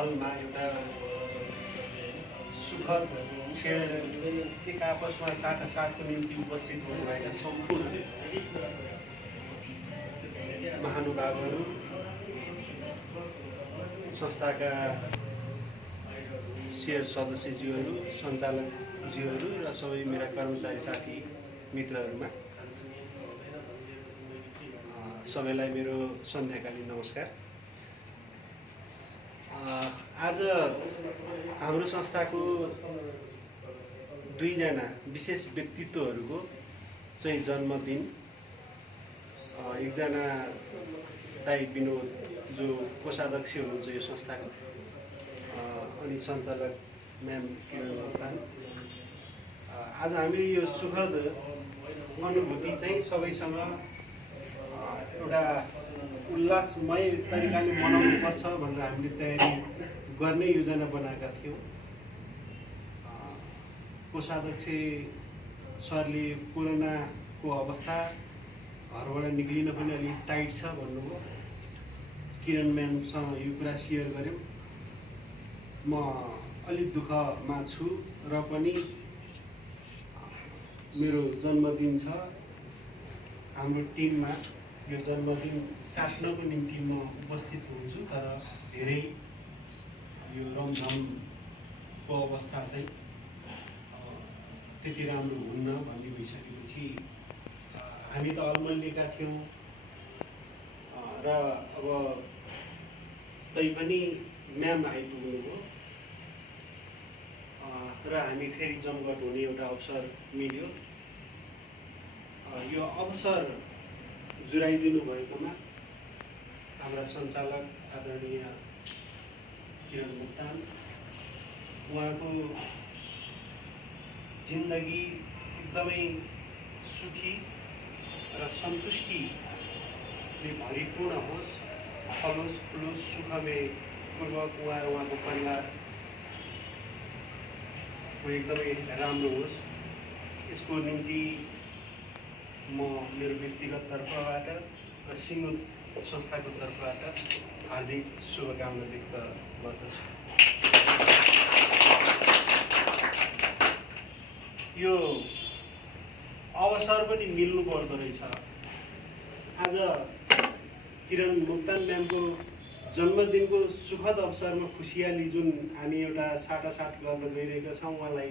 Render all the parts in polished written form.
हलमा एउटा सुखद छेड एक आपसमा साटासाटको निम्ति उपस्थित हुनुभएका सम्पूर्ण महानुभावहरू, संस्थाका शेयर सदस्यज्यूहरू, सञ्चालकज्यूहरू र सबै मेरा कर्मचारी साथी मित्रहरूमा सबैलाई मेरो सन्ध्याकालीन नमस्कार। आज हाम्रो संस्थाको दुईजना विशेष व्यक्तित्वहरूको चाहिँ जन्मदिन। एकजना दाइ विनोद जो कोषाध्यक्ष हुनुहुन्छ यो संस्थाको, अनि सञ्चालक म्याम किरण मोक्तान। आज हामीले यो सुखद अनुभूति चाहिँ सबैसँग एउटा उल्लासमय तरिकाले मनाउनुपर्छ भनेर हामीले तयारी गर्ने योजना बनाएका थियौँ। कोषाध्यक्ष सरले कोरोनाको अवस्था घरबाट निक्लिन पनि अलिक टाइट छ भन्नुभयो। किरण म्यामसँग यो कुरा सेयर गऱ्यौँ। म अलिक दुःखमा छु र पनि मेरो जन्मदिन छ। हाम्रो टिममा यो जन्मदिन साट्नको निम्ति म उपस्थित हुन्छु, तर धेरै यो रमझमको अवस्था चाहिँ त्यति राम्रो हुन्न भन्ने भइसकेपछि हामी त अलमल्लिएका थियौँ र अब तैपनि म्याम आइपुग्नुभयो र हामी फेरि जमघट हुने एउटा अवसर मिल्यो। यो अवसर जुराइदिनु भएकोमा हाम्रा सञ्चालक आदरणीय किरण मोक्तान, उहाँको जिन्दगी एकदमै सुखी र सन्तुष्टिले भरिपूर्ण होस्, फलोस् फुलोस्, सुखमय पूर्वक उहाँ र उहाँको परिवारको एकदमै राम्रो होस्, यसको निम्ति म मेरो व्यक्तिगत तर्फबाट र सिङ्गो संस्थाको तर्फबाट हार्दिक शुभकामना व्यक्त गर्दछु। यो अवसर पनि मिल्नु पर्दो रहेछ। आज किरण मोक्तान म्यामको जन्मदिनको सुखद अवसरमा खुसियाली जुन हामी एउटा साटासाट गर्न गइरहेका छौँ, उहाँलाई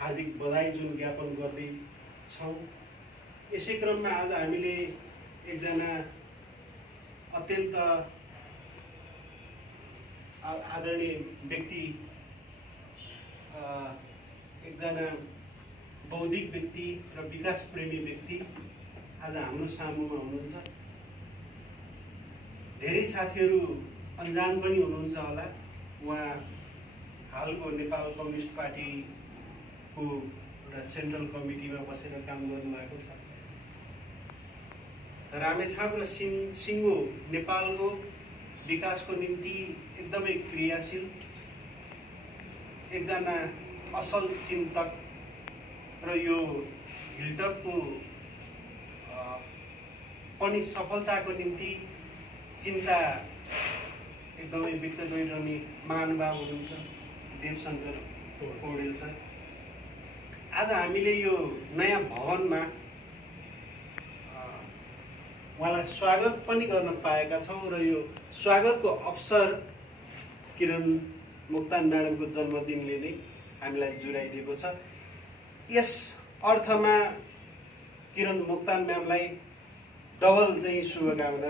हार्दिक बधाई जुन ज्ञापन गर्दैछौँ। यसै क्रममा आज हामीले एकजना अत्यन्त आदरणीय व्यक्ति, एकजना बौद्धिक व्यक्ति र विकास प्रेमी व्यक्ति आज हाम्रो सामुमा हुनुहुन्छ। धेरै साथीहरू अनजान पनि हुनुहुन्छ होला। उहाँ हालको नेपाल कम्युनिस्ट पार्टीको एउटा सेन्ट्रल कमिटीमा बसेर काम गर्नुभएको छ। रामेछाप र सिङ्गो नेपालको विकासको निम्ति एकदमै क्रियाशील एकजना असल चिन्तक र यो हिलटपको पनि सफलताको निम्ति चिन्ता एकदमै व्यक्त गरिरहने महानुभाव हुनुहुन्छ देवशङ्कर पौडेल सर। आज हामीले यो नयाँ भवनमा उहाँलाई स्वागत पनि गर्न पाएका छौँ र यो स्वागतको अवसर किरण मोक्तान म्याडमको जन्मदिनले नै हामीलाई जुराइदिएको छ। यस अर्थमा किरण मोक्तान म्यामलाई डबल चाहिँ शुभकामना।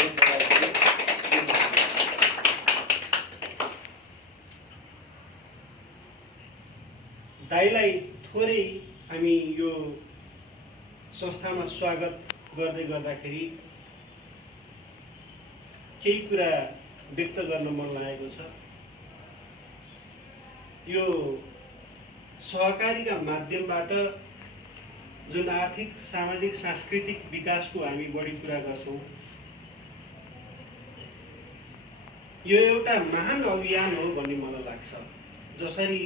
दाइलाई थोरै हामी यो संस्थामा स्वागत गर्दै गर्दाखेरि केही कुरा व्यक्त गर्न मन लागेको छ। यो सहकारीका माध्यमबाट जुन आर्थिक, सामाजिक, सांस्कृतिक विकासको हामी बढी कुरा गर्छौँ, यो एउटा महान अभियान हो भन्ने मलाई लाग्छ। जसरी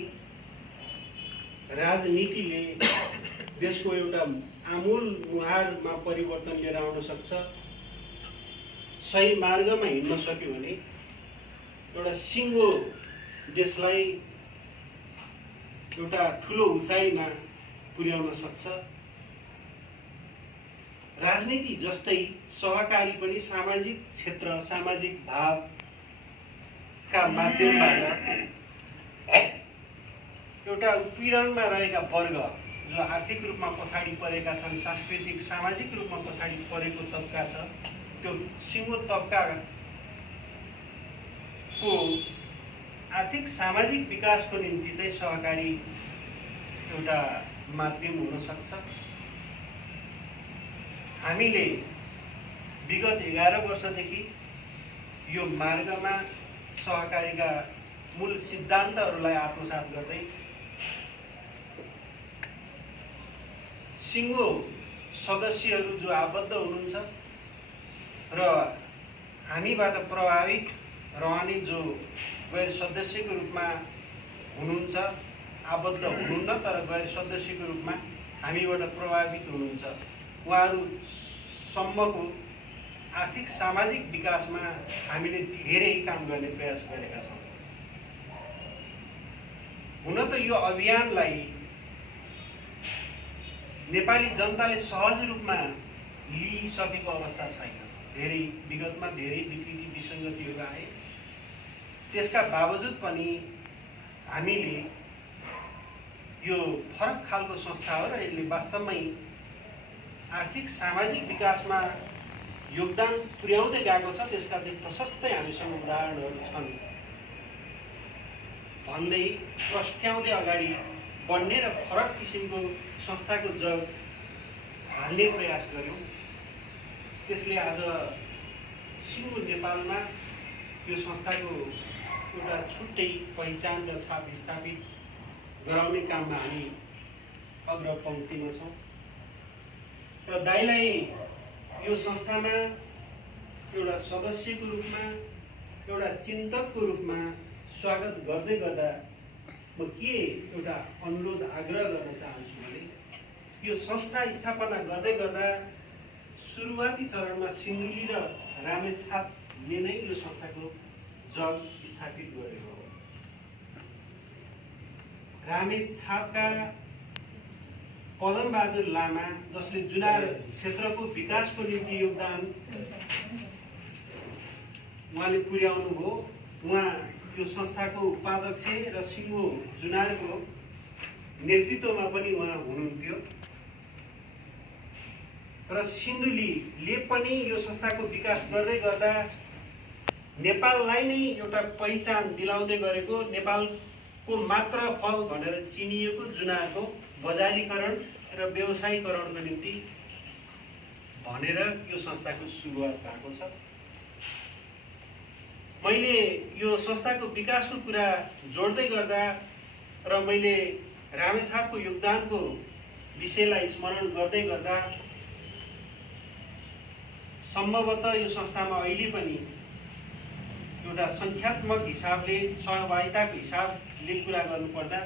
राजनीतिले देशको एउटा आमूल मुहारमा परिवर्तन लिएर आउन सक्छ, सही मार्गमा हिँड्न सक्यो भने एउटा सिङ्गो देशलाई एउटा ठुलो उचाइमा पुर्याउन सक्छ। राजनीति जस्तै सहकारी पनि सामाजिक क्षेत्र, सामाजिक भावका माध्यमबाट एउटा उत्पीडनमा रहेका वर्ग जो आर्थिक रूपमा पछाडि परेका छन्, सांस्कृतिक सामाजिक रूपमा पछाडि परेको तबका छ, त्यो सिङ्गो तबकाको आर्थिक सामाजिक विकासको निम्ति चाहिँ सहकारी एउटा माध्यम हुन सक्छ। हामीले विगत 11 वर्षदेखि यो मार्गमा सहकारीका मूल सिद्धान्तहरूलाई आत्मसात गर्दै सिङ्गो सदस्यहरू जो आबद्ध हुनुहुन्छ र हामीबाट प्रभावित रहने जो गैर सदस्यको रूपमा हुनुहुन्छ, आबद्ध हुनुहुन्न तर गैर सदस्यको रूपमा हामीबाट प्रभावित हुनुहुन्छ, उहाँहरूसम्मको आर्थिक सामाजिक विकासमा हामीले धेरै काम गर्ने प्रयास गरेका छौँ। हुन त यो अभियानलाई नेपाली जनताले सहज रूपमा लिइसकेको अवस्था छैन। धेरै विगतमा धेरै विकृति विसङ्गतिहरू आए, त्यसका बावजुद पनि हामीले यो फरक खालको संस्था हो र यसले वास्तवमै आर्थिक सामाजिक विकासमा योगदान पुर्याउँदै गएको छ। त्यसका चाहिँ प्रशस्तै हामीसँग उदाहरणहरू छन् भन्दै प्रस्ट्याउँदै अगाडि बढ्ने र फरक किसिमको संस्थाको जग हाल्ने प्रयास गर्यौँ। त्यसले आज सिङ्गो नेपालमा यो संस्थाको एउटा छुट्टै पहिचान र छाप स्थापित गराउने काममा हामी अग्रपङ्क्तिमा छौँ र दाइलाई यो संस्थामा एउटा सदस्यको रूपमा, एउटा चिन्तकको रूपमा स्वागत गर्दै गर्दा म के एउटा अनुरोध आग्रह गर्न चाहन्छु भने यो संस्था स्थापना गर्दै गर्दा सुरुवाती चरणमा सिन्धुली र रामेछापले नै यो संस्थाको जग स्थापित गरेको हो। रामेछापका पदमबहादुर लामा जसले जुनार क्षेत्रको विकासको निम्ति योगदान उहाँले पुर्याउनु भयो, उहाँ यो संस्थाको उपाध्यक्ष र सिङ्गो जुनारको नेतृत्वमा पनि उहाँ हुनुहुन्थ्यो र सिन्धुलीले पनि यो संस्थाको विकास गर्दै गर्दा नेपाललाई नै एउटा पहिचान दिलाउँदै गरेको, नेपालको मात्र फल भनेर चिनिएको जुनारको बजारीकरण र व्यवसायीकरणको निम्ति भनेर यो संस्थाको सुरुवात भएको छ। मैले यो संस्थाको विकासको कुरा जोड्दै गर्दा र मैले रामेछापको योगदानको विषयलाई स्मरण गर्दै गर्दा सम्भवतः यो संस्थामा अहिले पनि एउटा सङ्ख्यात्मक हिसाबले, सहभागिताको हिसाबले कुरा गर्नुपर्दा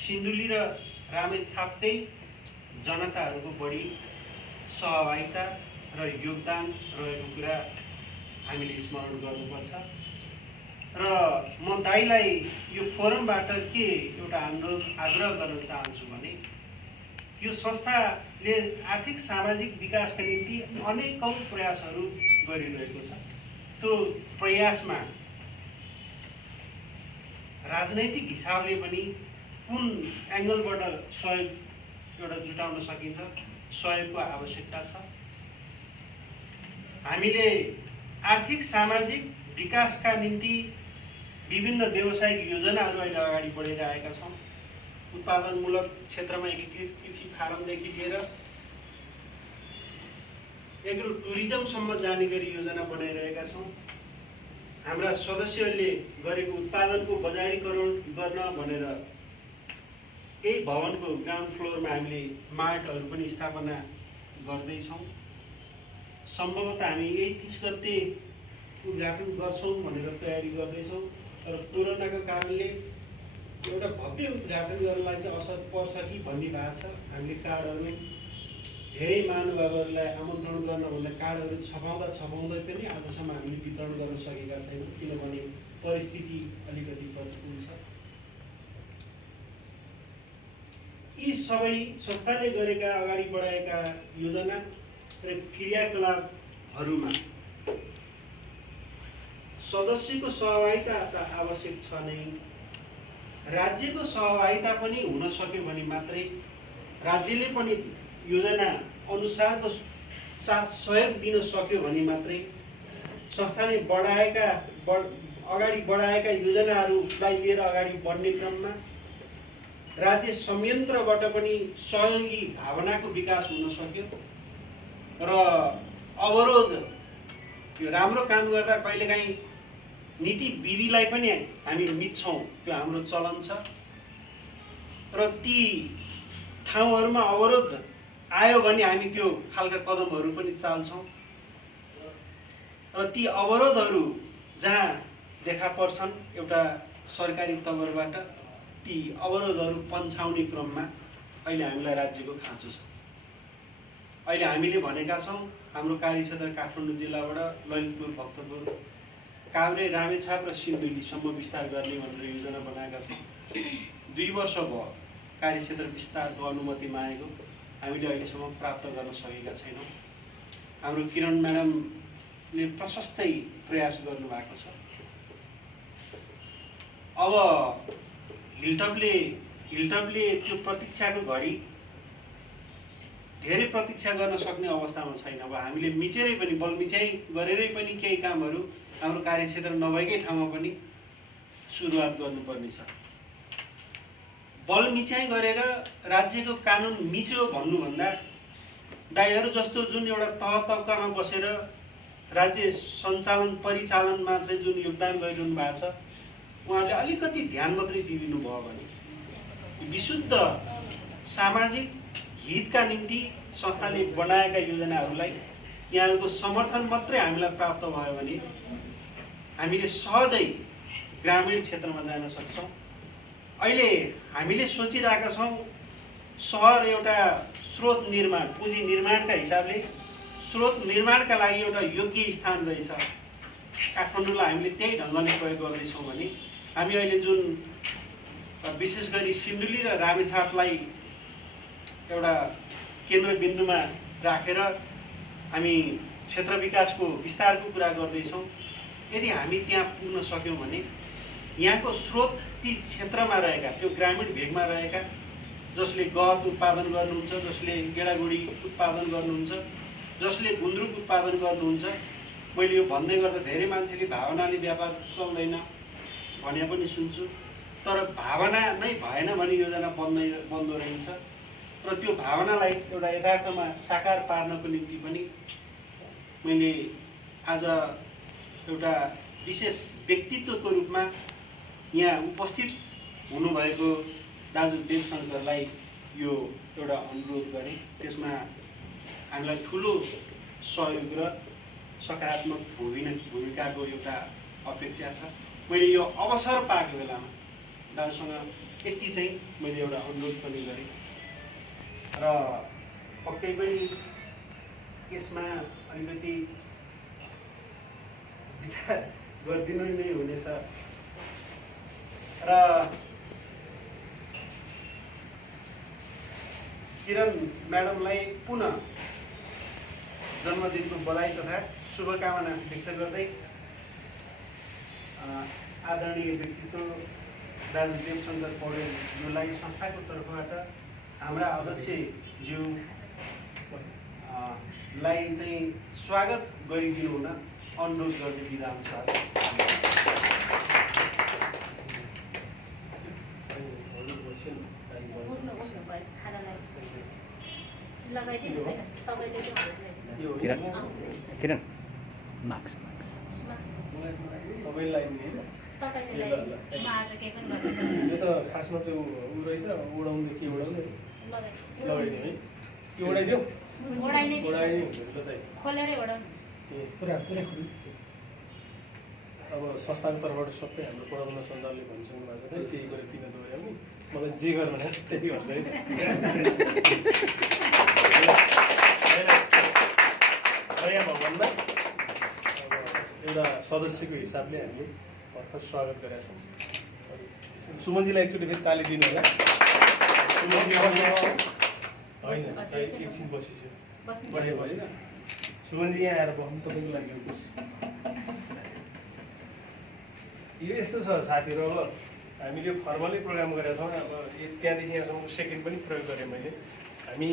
सिन्धुली र रामेछापकै जनताहरूको बढी सहभागिता र योगदान रहेको कुरा हामीले स्मरण गर्नुपर्छ। र म दाइलाई यो फोरमबाट के एउटा अनुरोध आग्रह गर्न चाहन्छु भने यो संस्थाले आर्थिक सामाजिक विकासका निम्ति अनेकौं प्रयासहरू गरिरहेको छ। त्यो प्रयासमा राजनैतिक हिसाबले पनि कुन एङ्गलबाट सहयोग एउटा जुटाउन सकिन्छ, सहयोगको आवश्यकता छ। हामीले आर्थिक सामाजिक विकासका निम्ति विभिन्न व्यावसायिक योजनाहरू अहिले अगाडि बढाइरहेका छौँ। उत्पादनमूलक क्षेत्रमा एकीकृत कृषि फारमदेखि लिएर एग्रो टुरिज्मसम्म जाने गरी योजना बनाइरहेका छौँ। हाम्रा सदस्यहरूले गरेको उत्पादनको बजारीकरण गर्न भनेर यही भवनको ग्राउन्ड फ्लोरमा हामीले मार्टहरू पनि स्थापना गर्दैछौँ। सम्भवतः हामी यही 30 गते उद्घाटन गर्छौँ भनेर तयारी गर्दैछौँ र कोरोनाको कारणले एउटा भव्य उद्घाटन गर्नलाई चाहिँ असर पर्छ कि भन्ने भएको छ। हामीले कार्डहरू धेरै महानुभावहरूलाई आमन्त्रण गर्न भन्दा कार्डहरू छपाउँदा पनि आजसम्म हामीले वितरण गर्न सकेका छैनौँ, किनभने परिस्थिति अलिकति प्रतिकूल छ। यी सबै संस्थाले गरेका अगाडि बढाएका योजना र क्रियाकलापहरूमा सदस्यको सहभागिता त आवश्यक छ नै, राज्यको सहभागिता पनि हुन सक्यो भने मात्रै, राज्यले पनि योजना अनुसारको साथ सहयोग दिन सक्यो भने मात्रै संस्थाले अगाडि बढाएका योजनाहरूलाई लिएर अगाडि बढ्ने क्रममा राज्य संयन्त्रबाट पनि सहयोगी भावनाको विकास हुन सक्यो र अवरोध, यो राम्रो काम गर्दा कहिलेकाहीँ नीति विधिलाई पनि हामी मिच्छौँ, त्यो हाम्रो चलन छ र ती ठाउँहरूमा अवरोध आयो भने हामी त्यो खालका कदमहरू पनि चाल्छौँ र ती अवरोधहरू जहाँ देखा पर्छन् एउटा सरकारी तवरबाट ती अवरोधहरू पन्छाउने क्रममा अहिले हामीलाई राज्यको खाँचो छ। अहिले हामीले भनेका छौँ हाम्रो कार्यक्षेत्र काठमाडौँ जिल्लाबाट ललितपुर, भक्तपुर, काभ्रे, रामेछाप र सिन्धुलीसम्म विस्तार गर्ने भनेर योजना बनाएका छौँ। 2 वर्ष भयो कार्यक्षेत्र विस्तारको अनुमति मागेको, हामीले अहिलेसम्म प्राप्त गर्न सकेका छैनौँ। हाम्रो किरण म्याडमले प्रशस्तै प्रयास गर्नुभएको छ। अब हिल्टपले त्यो प्रतीक्षाको घडी धेरै प्रतीक्षा गर्न सक्ने अवस्थामा छैन। अब हामीले मिचेरै पनि, बलमिचाइ गरेरै पनि केही कामहरू हाम्रो कार्यक्षेत्र नभएकै ठाउँमा पनि सुरुवात गर्नुपर्ने छ। बलमिचाइ गरेर राज्यको कानुन मिच्यो भन्नुभन्दा दाइहरू जस्तो जुन एउटा तह तब्कामा बसेर राज्य सञ्चालन परिचालनमा चाहिँ जुन योगदान गरिरहनु भएको छ, उहाँले अलिकति ध्यान मात्रै दिइदिनु भयो भने विशुद्ध सामाजिक हितका निम्ति संस्थाले बनाएका योजनाहरूलाई यहाँको समर्थन मात्रै हामीलाई प्राप्त भयो भने हामीले सहजै ग्रामीण क्षेत्रमा जान सक्छौँ। अहिले हामीले सोचिरहेका छौँ सहर एउटा स्रोत निर्माण, पुँजी निर्माणका हिसाबले स्रोत निर्माणका लागि एउटा योग्य स्थान रहेछ। काठमाडौँलाई हामीले त्यही ढङ्गले प्रयोग गर्दैछौँ भने हामी अहिले जुन विशेष गरी सिन्धुली र रामेछापलाई एउटा केन्द्रबिन्दुमा राखेर हामी क्षेत्र विकासको विस्तारको कुरा गर्दैछौँ, यदि हामी त्यहाँ पुग्न सक्यौँ भने यहाँको स्रोत ती क्षेत्रमा रहेका, त्यो ग्रामीण भेगमा रहेका, जसले गहत उत्पादन गर्नुहुन्छ, जसले गेडागुडी उत्पादन गर्नुहुन्छ, जसले गुन्द्रुक उत्पादन गर्नुहुन्छ, मैले यो भन्दै गर्दा धेरै मान्छेले भावनाले व्यापार चल्दैन भने पनि सुन्छु, तर भावना नै भएन भने योजना बन्द रहन्छ र त्यो भावनालाई एउटा यथार्थमा साकार पार्नको निम्ति पनि मैले आज एउटा विशेष व्यक्तित्वको रूपमा यहाँ उपस्थित हुनुभएको दाजु देवशङ्करलाई यो एउटा अनुरोध गरेँ। त्यसमा हामीलाई ठुलो सहयोग र सकारात्मक भूमिकाको एउटा अपेक्षा छ। मैले यो अवसर पाएको बेलामा दाजुसँग यति चाहिँ मैले एउटा अनुरोध पनि गरेँ र पक्कै पनि यसमा अलिकति विचार गरिदिनु नै हुनेछ र किरण म्याडमलाई पुनः जन्मदिनको बधाई तथा शुभकामना व्यक्त गर्दै आदरणीय व्यक्तित्व दाजु देवशङ्कर पौडेलज्यूलाई संस्थाको तर्फबाट हाम्रा अध्यक्षज्यूलाई चाहिँ स्वागत गरिदिनु हुन अनुरोध गर्ने बिदा हुन्छ। किरण मार्क्स तपाईँलाई यो त खासमा चाहिँ ऊ रहेछ, उडाउँदै के उडाउने लगाइदिउँ है, के उडाइदिउँ अब संस्थाको तर्फबाट सबै हाम्रो प्रबन्धन सञ्चालनले भनिसक्नु भएको थियो, त्यही गरेर किन दोहोऱ्याउने, मलाई जे गर्नु त्यही गर्छ है। दया भगवान्मा एउटा सदस्यको हिसाबले हामीले भर्खर स्वागत गरेका छौँ। सुमनजीलाई एकचोटि फेरि ताली दिनु होला। सुमनजी होइन एकछिन बसिछु बसेपछि सुमनजी यहाँ आएर बस्नु तपाईँको लागि यो यस्तो छ साथीहरू। अब हामीले फर्मली प्रोग्राम गरेका छौँ। अब त्यहाँदेखि यहाँसम्म सेकेन्ड पनि प्रयोग गरेँ मैले। हामी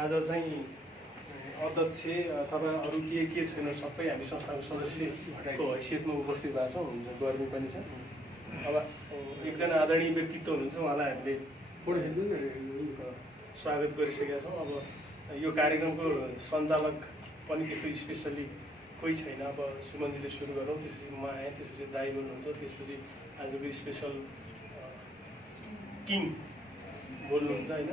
आज चाहिँ अध्यक्ष अथवा अरू के छैन, सबै हामी संस्थाको सदस्यको हैसियतमा उपस्थित भएको छौँ। हुन्छ, गर्मी पनि छ। अब एकजना आदरणीय व्यक्तित्व हुनुहुन्छ, उहाँलाई हामीले स्वागत गरिसकेका छौँ। अब यो कार्यक्रमको सञ्चालक पनि त्यस्तो स्पेसल्ली कोही छैन। अब सुमनजीले सुरु गरौँ, त्यसपछि म आएँ, त्यसपछि दाइ बोल्नुहुन्छ, त्यसपछि आजको स्पेसल किङ बोल्नुहुन्छ होइन।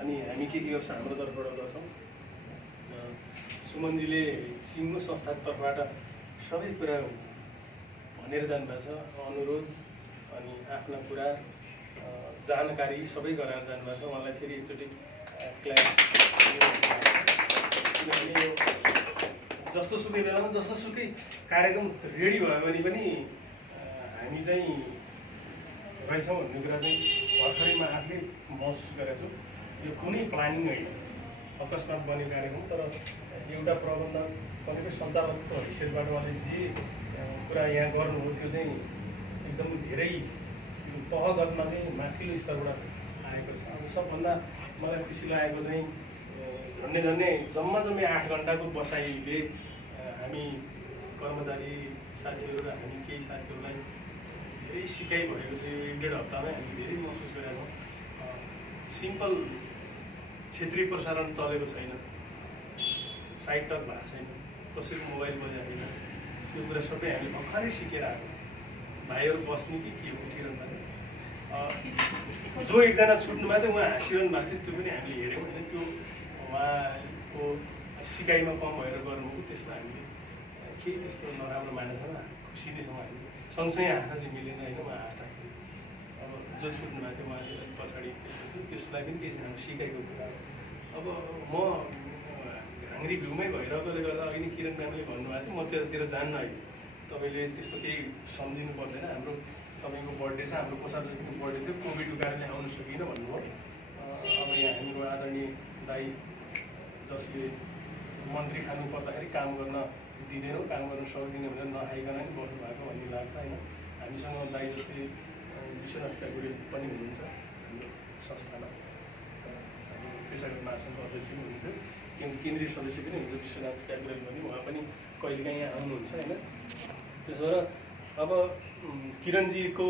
अनि हामी के गर्छौँ, हाम्रो तर्फबाट गर्छौँ। सुमनजीले सिङ्गो संस्थाको तर्फबाट सबै कुरा भनेर जानुभएको छ, अनुरोध अनि आफ्ना कुरा जानकारी सबै गराएर जानुभएको छ। उहाँलाई फेरि एकचोटि क्ल्याप। किनभने यो जस्तो सुकै बेलामा जस्तो सुकै कार्यक्रम रेडी भयो भने पनि हामी चाहिँ रहेछौँ भन्ने कुरा चाहिँ भर्खरै म आफूले महसुस गरेको छु। यो कुनै प्लानिङ होइन, अकस्मात बनेको कार्यक्रम। तर एउटा प्रबन्धन भनेको सञ्चालकको हैसियतबाट उहाँले जे कुरा यहाँ गर्नुभयो त्यो चाहिँ एकदम धेरै तहगतमा चाहिँ माथिल्लो स्तरबाट आएको छ। अब सबभन्दा मलाई खुसी लागेको चाहिँ झन्डै जम्मै 8 घन्टाको बसाइले हामी कर्मचारी साथीहरू र हामी केही साथीहरूलाई धेरै सिकाइ भएको छ। यो 1.5 हप्तामै हामी धेरै महसुस गरेका छौँ। सिम्पल क्षेत्रीय प्रसारण चलेको छैन, साइड टक भएको छैन, कसैको मोबाइल बजाएन, यो कुरा सबै हामीले भर्खरै सिकेर आएको। भाइहरू बस्ने के उठिरहनु भएको थियो। जो एकजना छुट्नु भएको थियो, उहाँ हाँसिरहनु भएको थियो, त्यो पनि हामीले हेऱ्यौँ होइन। त्यो उहाँको सिकाइमा कम भएर गर्नुभयो, त्यसमा हामीले केही त्यस्तो नराम्रो मानेको छैन, खुसी नै छौँ हामी। सँगसँगै हाँस्न चाहिँ मिलेन होइन, उहाँ हाँस्दाखेरि। अब जो छुट्नु भएको थियो उहाँले अलिक पछाडि त्यस्तो थियो, त्यसलाई पनि केही छैन, सिकाइको कुरा। अब म हाँग्री भ्यूमै भइरहेकोले गर्दा अघि नै किरण म्यामले भन्नुभएको थियो, म त्यतातिर जान्न है, तपाईँले त्यस्तो केही सम्झिनु पर्दैन। हाम्रो तपाईँको बर्थडे छ, हाम्रो कोषाध्यक्षको बर्थडे थियो, कोभिडको कारणले आउनु सकिनँ भन्नुभयो। अब यहाँ हाम्रो आदरणीय दाइ जसले मन्त्री खानु पर्दाखेरि काम गर्न दिँदैनौँ, काम गर्न सक्दिनँ भनेर नखाइकन नि बस्नु भएको भन्ने लाग्छ होइन। हामीसँग दाइ जस्तै विश्वनाथ काकुरे पनि हुनुहुन्छ हाम्रो संस्थामा, पेसागत महासङ्घको अध्यक्ष पनि हुनुहुन्थ्यो, केन्द्रीय सदस्य पनि हुन्छ विश्वनाथ काकुरे पनि, उहाँ पनि कहिलेकाहीँ यहाँ आउनुहुन्छ होइन। त्यसो भएर अब किरणजीको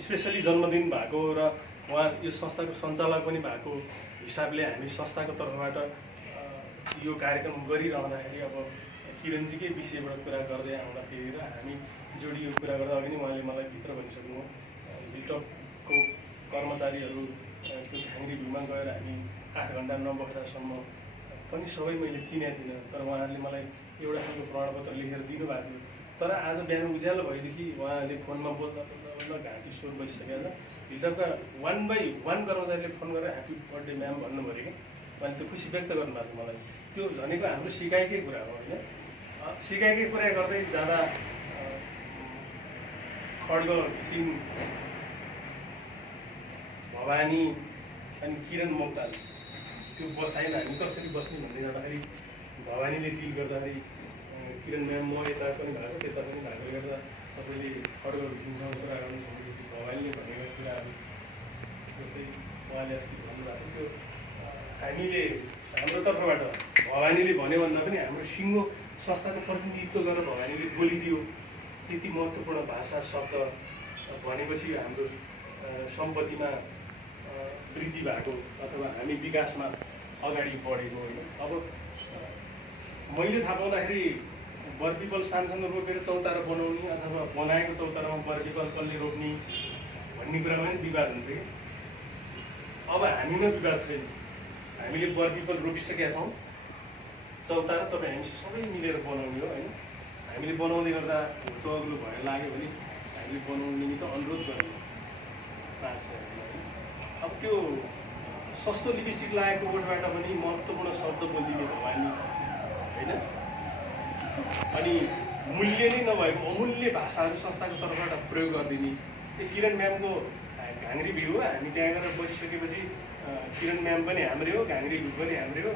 स्पेसली जन्मदिन भएको र उहाँ यो संस्थाको सञ्चालक पनि भएको हिसाबले हामी संस्थाको तर्फबाट यो कार्यक्रम गरिरहँदाखेरि अब किरणजीकै विषयबाट कुरा गर्दै आउँदाखेरि र हामी जोडी यो कुरा गर्दा अघि नै उहाँले मलाई भित्र भनिसक्नु, हिलटपको कर्मचारीहरू त्यो हाँग्री भ्यूमा गएर हामी 8 घन्टा नबस्दासम्म पनि सबै मैले चिनेको थिइनँ। तर उहाँहरूले मलाई एउटा खालको प्रमाणपत्र लेखेर दिनुभएको थियो। तर आज बिहान उज्यालो भएदेखि उहाँले फोनमा बोल्दा घाँटी स्वर बसिसकेर हिलटपका 1 by 1 कर्मचारीले फोन गरेर ह्याप्पी बर्थडे म्याम भन्नुभयो क्या। उहाँले त्यो खुसी व्यक्त गर्नुभएको छ मलाई। त्यो भनेको हाम्रो सिकाइकै कुरा हो होइन। सिकाइकै कुरा गर्दै जाँदा खड्ग घिसिङ भवानी अनि किरण मोक्तान त्यो बसाइमा हामी कसरी बस्ने भन्दै जाँदाखेरि भवानीले डिल गर्दाखेरि किरण म्याम म यता पनि भएको त्यता पनि भएकोले गर्दा तपाईँले खड्ग घिसिङसँग कुरा गर्नु भनेपछि भवानीले भनेको कुराहरू जस्तै उहाँले अस्ति भन्नुभएको थियो, हामीले हाम्रो तर्फबाट भवानीले भन्यो भन्दा पनि हाम्रो सिङ्गो संस्थाको प्रतिनिधित्व गरेर भवानीले बोलिदियो। त्यति महत्त्वपूर्ण भाषा शब्द भनेपछि हाम्रो सम्पत्तिमा वृद्धि भएको अथवा हामी विकासमा अगाडि बढेको होइन। अब मैले थाहा पाउँदाखेरि बरपिपल सानसानो रोपेर चौतारा बनाउने अथवा बनाएको चौतारामा बरपिपल कसले रोप्ने भन्ने कुरामा पनि विवाद हुन्थ्यो कि। अब हामीमा विवाद छैन, हामीले बरपिपल रोपिसकेका छौँ, चौतारा तपाईँ हामी सबै मिलेर बनाउने हो होइन। हामीले बनाउँदै गर्दा होचो अग्लो भएर लाग्यो भने हामीले बनाउनु निमित्त अनुरोध गर्ने पार्छ होइन। अब त्यो सस्तो लिपस्टिक लागेको बोटबाट पनि महत्त्वपूर्ण शब्द बोलिदिने भवानी होइन। अनि मूल्य नै नभएको अमूल्य भाषाहरू संस्थाको तर्फबाट प्रयोग गरिदिने। त्यो किरण म्यामको घाङ्री भिड हो, हामी त्यहाँ गएर बसिसकेपछि किरण म्याम पनि हाम्रै हो, घाङ्री भिड पनि हाम्रै हो।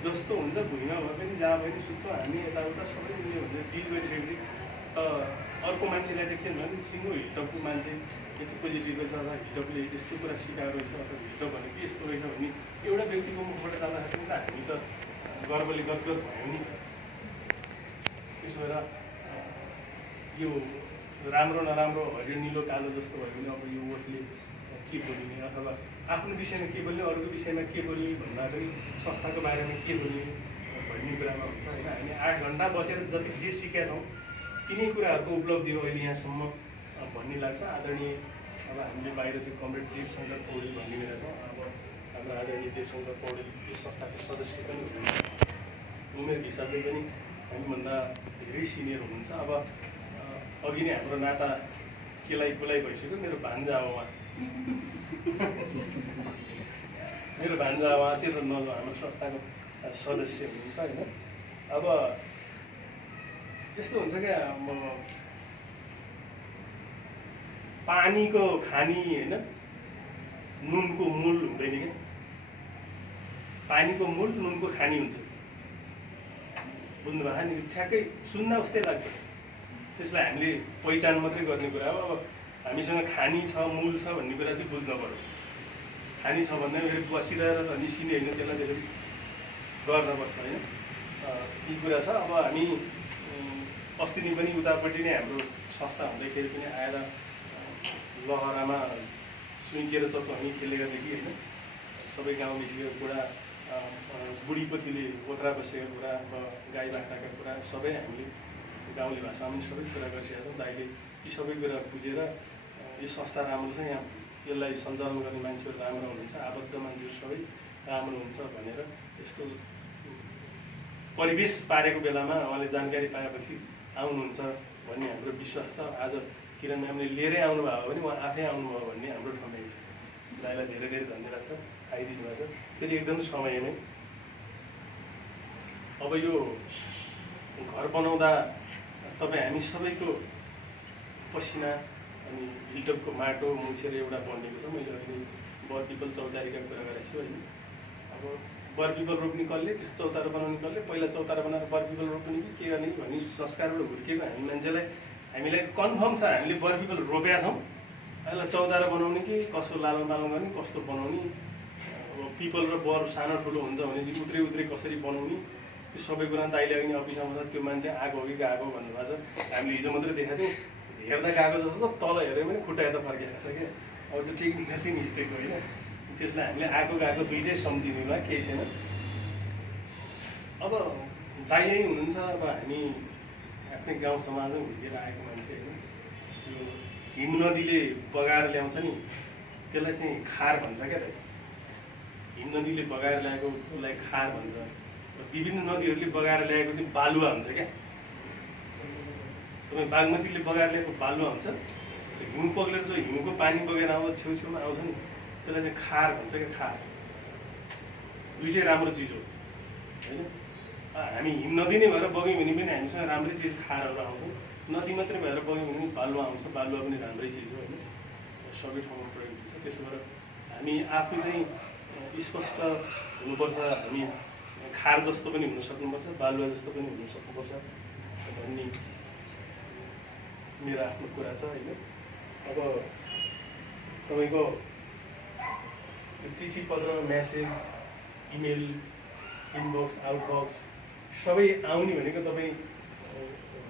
जस्तो हुन्छ भुइँमा भए पनि जहाँ पनि सुत्छौँ हामी, यताउता सबै मिल्यो भनेर डिल गरिसकेपछि त अर्को मान्छेलाई त के हुन्छ भने सिङ्गो हिटअपको मान्छे यति पोजिटिभ रहेछ, अथवा हिटअपले यस्तो कुरा सिकाएको रहेछ, अथवा हिटअप भनेको यस्तो रहेछ भने एउटा व्यक्तिको मुखबाट जाँदाखेरि त हामी त गर्वले गदगद भयौँ नि। त्यसो भएर यो राम्रो नराम्रो हरियो निलो कालो जस्तो भयो भने अब यो वोटले के बोलिने, अथवा आफ्नो विषयमा के बोल्ने, अरूको विषयमा के बोल्ने भन्दा पनि संस्थाको बारेमा के बोल्ने भन्ने कुरामा हुन्छ होइन। हामी 8 घन्टा बसेर जति जे सिकेका छौँ तिनै कुराहरूको उपलब्धि हो अहिले यहाँसम्म भन्ने लाग्छ। आदरणीय अब हामीले बाहिर चाहिँ कमरेड देवशङ्कर पौडेल भनिरहेका छौँ। अब हाम्रो आदरणीय देवशङ्कर पौडेल यस संस्थाको सदस्य पनि हुनुहुन्छ, उमेरको हिसाबले पनि हामीभन्दा धेरै सिनियर हुनुहुन्छ। अब अघि नै हाम्रो नाता केलाई कुलाई भइसक्यो। मेरो भान्जा हो उहाँ, मेरो भान्जा उहाँतिर नल हाम्रो संस्थाको सदस्य हुनुहुन्छ होइन। अब यस्तो हुन्छ क्या, पानीको खानी होइन, नुनको मूल हुँदैन क्या। पानीको मूल नुनको खानी हुन्छ, बुझ्नुभयो नि? ठ्याक्कै सुन्दा उस्तै लाग्छ। त्यसलाई हामीले पहिचान मात्रै गर्ने कुरा हो। अब हामीसँग खानी छ, मूल छ भन्ने कुरा चाहिँ बुझ्नु पऱ्यो। खानी छ भन्दा बसिरहेर निस्किने होइन, त्यसलाई त्यसरी गर्नुपर्छ होइन। यी कुरा छ। अब हामी अस्ति नै पनि उतापट्टि नै हाम्रो संस्था हुँदाखेरि पनि आएर लहरामा सुइँकेर चचाउने खेलेकादेखि होइन, सबै गाउँ मिसिएको कुरा, बुढीपतिले ओथ्रा बसेको कुरा, गाई बाख्राका कुरा सबै हामीले गाउँले भाषामा पनि सबै कुरा गरिसकेका छौँ। दाइले ती सबै कुरा बुझेर यो संस्था राम्रो छ, यहाँ यसलाई सञ्चालन गर्ने मान्छेहरू राम्रो हुनुहुन्छ, आबद्ध मान्छेहरू सबै राम्रो हुन्छ भनेर यस्तो परिवेश पारेको बेलामा उहाँले जानकारी पाएपछि आउनुहुन्छ भन्ने हाम्रो विश्वास छ। आज किरण म्यामले लिएरै आउनुभयो भने उहाँ आफै आउनुभयो भन्ने हाम्रो ठम्याइ छ। दाइलाई धेरै धेरै धन्यवाद छ, आइदिनु भएको छ। फेरि एकदम समयमै अब यो घर बनाउँदा तपाईँ हामी सबैको पसिना अनि हिलटपको माटो मुछेर एउटा बनिएको छ। मैले अहिले बर पिपल चौतारीका कुरा गरेको छु होइन। अब बर पिपल रोप्ने कसले, त्यस चौतारो बनाउने कसले, पहिला चौतारो बनाएर बर पिपल रोप्ने कि के गर्ने भन्ने संस्कारबाट हुर्किएको हामी मान्छेलाई, हामीलाई कन्फर्म छ हामीले बर पिपल रोपेका छौँ। यसलाई चौतारो बनाउने कि कसो लालन पालन गर्ने, कस्तो बनाउने, अब पिपल र बर सानो ठुलो हुन्छ भने चाहिँ उत्रै उत्रै कसरी बनाउने, त्यो सबै कुरा दाइले अघि अफिसमा बस्दा त्यो मान्छे आएको हो कि गएको भन्नुभएको छ। हामीले हिजो मात्रै देखाएको थियौँ, हेर्दा गएको जस्तो तल हेऱ्यो भने खुट्टा यता फर्किएको छ क्या। अब त्यो टेक्निकली मिस्टेक होइन, त्यसलाई हामीले आएको गएको दुइटै सम्झिनुलाई केही छैन। अब दाइ यही हुनुहुन्छ। अब हामी आफ्नै गाउँ समाजमा हुर्केर आएको मान्छे होइन। यो हिम नदीले बगाएर ल्याउँछ नि, त्यसलाई चाहिँ खार भन्छ क्या दाइ। हिम नदीले बगाएर ल्याएकोलाई खार भन्छ। विभिन्न नदीहरूले बगाएर ल्याएको चाहिँ बालुवा हुन्छ क्या। तपाईँ बागमतीले बगाएर ल्याएको बालुवा हुन्छ, हिउँ पग्लेर जो हिउँको पानी बगेर आउँदा छेउछेउमा आउँछ नि, त्यसलाई चाहिँ खार भन्छ क्या। खार दुइटै राम्रो चिज हो होइन। हामी हिम नदी नै भएर बग्यौँ भने पनि हामीसँग राम्रै चिज खारहरू आउँछ। नदी मात्रै भएर बग्यौँ भने पनि बालुवा आउँछ, बालुवा पनि राम्रै चिज हो होइन। सबै ठाउँमा प्रयोग हुन्छ। त्यसो भएर हामी आफू चाहिँ स्पष्ट हुनुपर्छ। हामी खार जस्तो पनि हुन सक्नुपर्छ, बालुवा जस्तो पनि हुन सक्नुपर्छ भन्ने मेरो आफ्नो कुरा छ होइन। अब तपाईँको चिठी पत्र, म्यासेज, इमेल, इनबक्स, आउटबक्स सबै आउने भनेको तपाईँ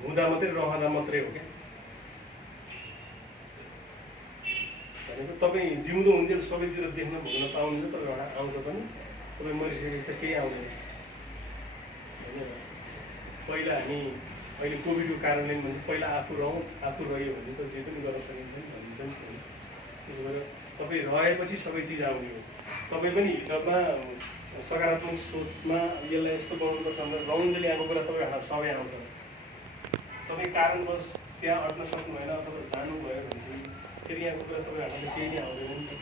हुँदा मात्रै रहँदा मात्रै हो क्या। भनेको तपाईँ जिउँदो हुन्जेल सबैतिर देख्न भोग्न पाउनुहुन्छ, तर एउटा आउँछ पनि। तपाईँ मरिसकेपछि त केही आउँदैन होइन। पहिला हामी अहिले कोभिडको कारणले भन्छ पहिला आफू रहौँ, आफू रह्यो भने त जे पनि गर्न सकिन्छ नि भनिन्छ नि होइन। त्यसो भएर तपाईँ रहेपछि सबै चिज आउने हो। तपाईँ पनि हिजोमा सकारात्मक सोचमा यसलाई यस्तो बनाउनुपर्छ भनेर रहन्जेली आएको कुरा तपाईँ सबै आउँछ। तपाईँ कारणवश त्यहाँ अट्न सक्नु भएन अथवा जानुभयो भनेपछि फेरि यहाँको कुरा तपाईँहरूलाई त केही नै आउँदैन नि त।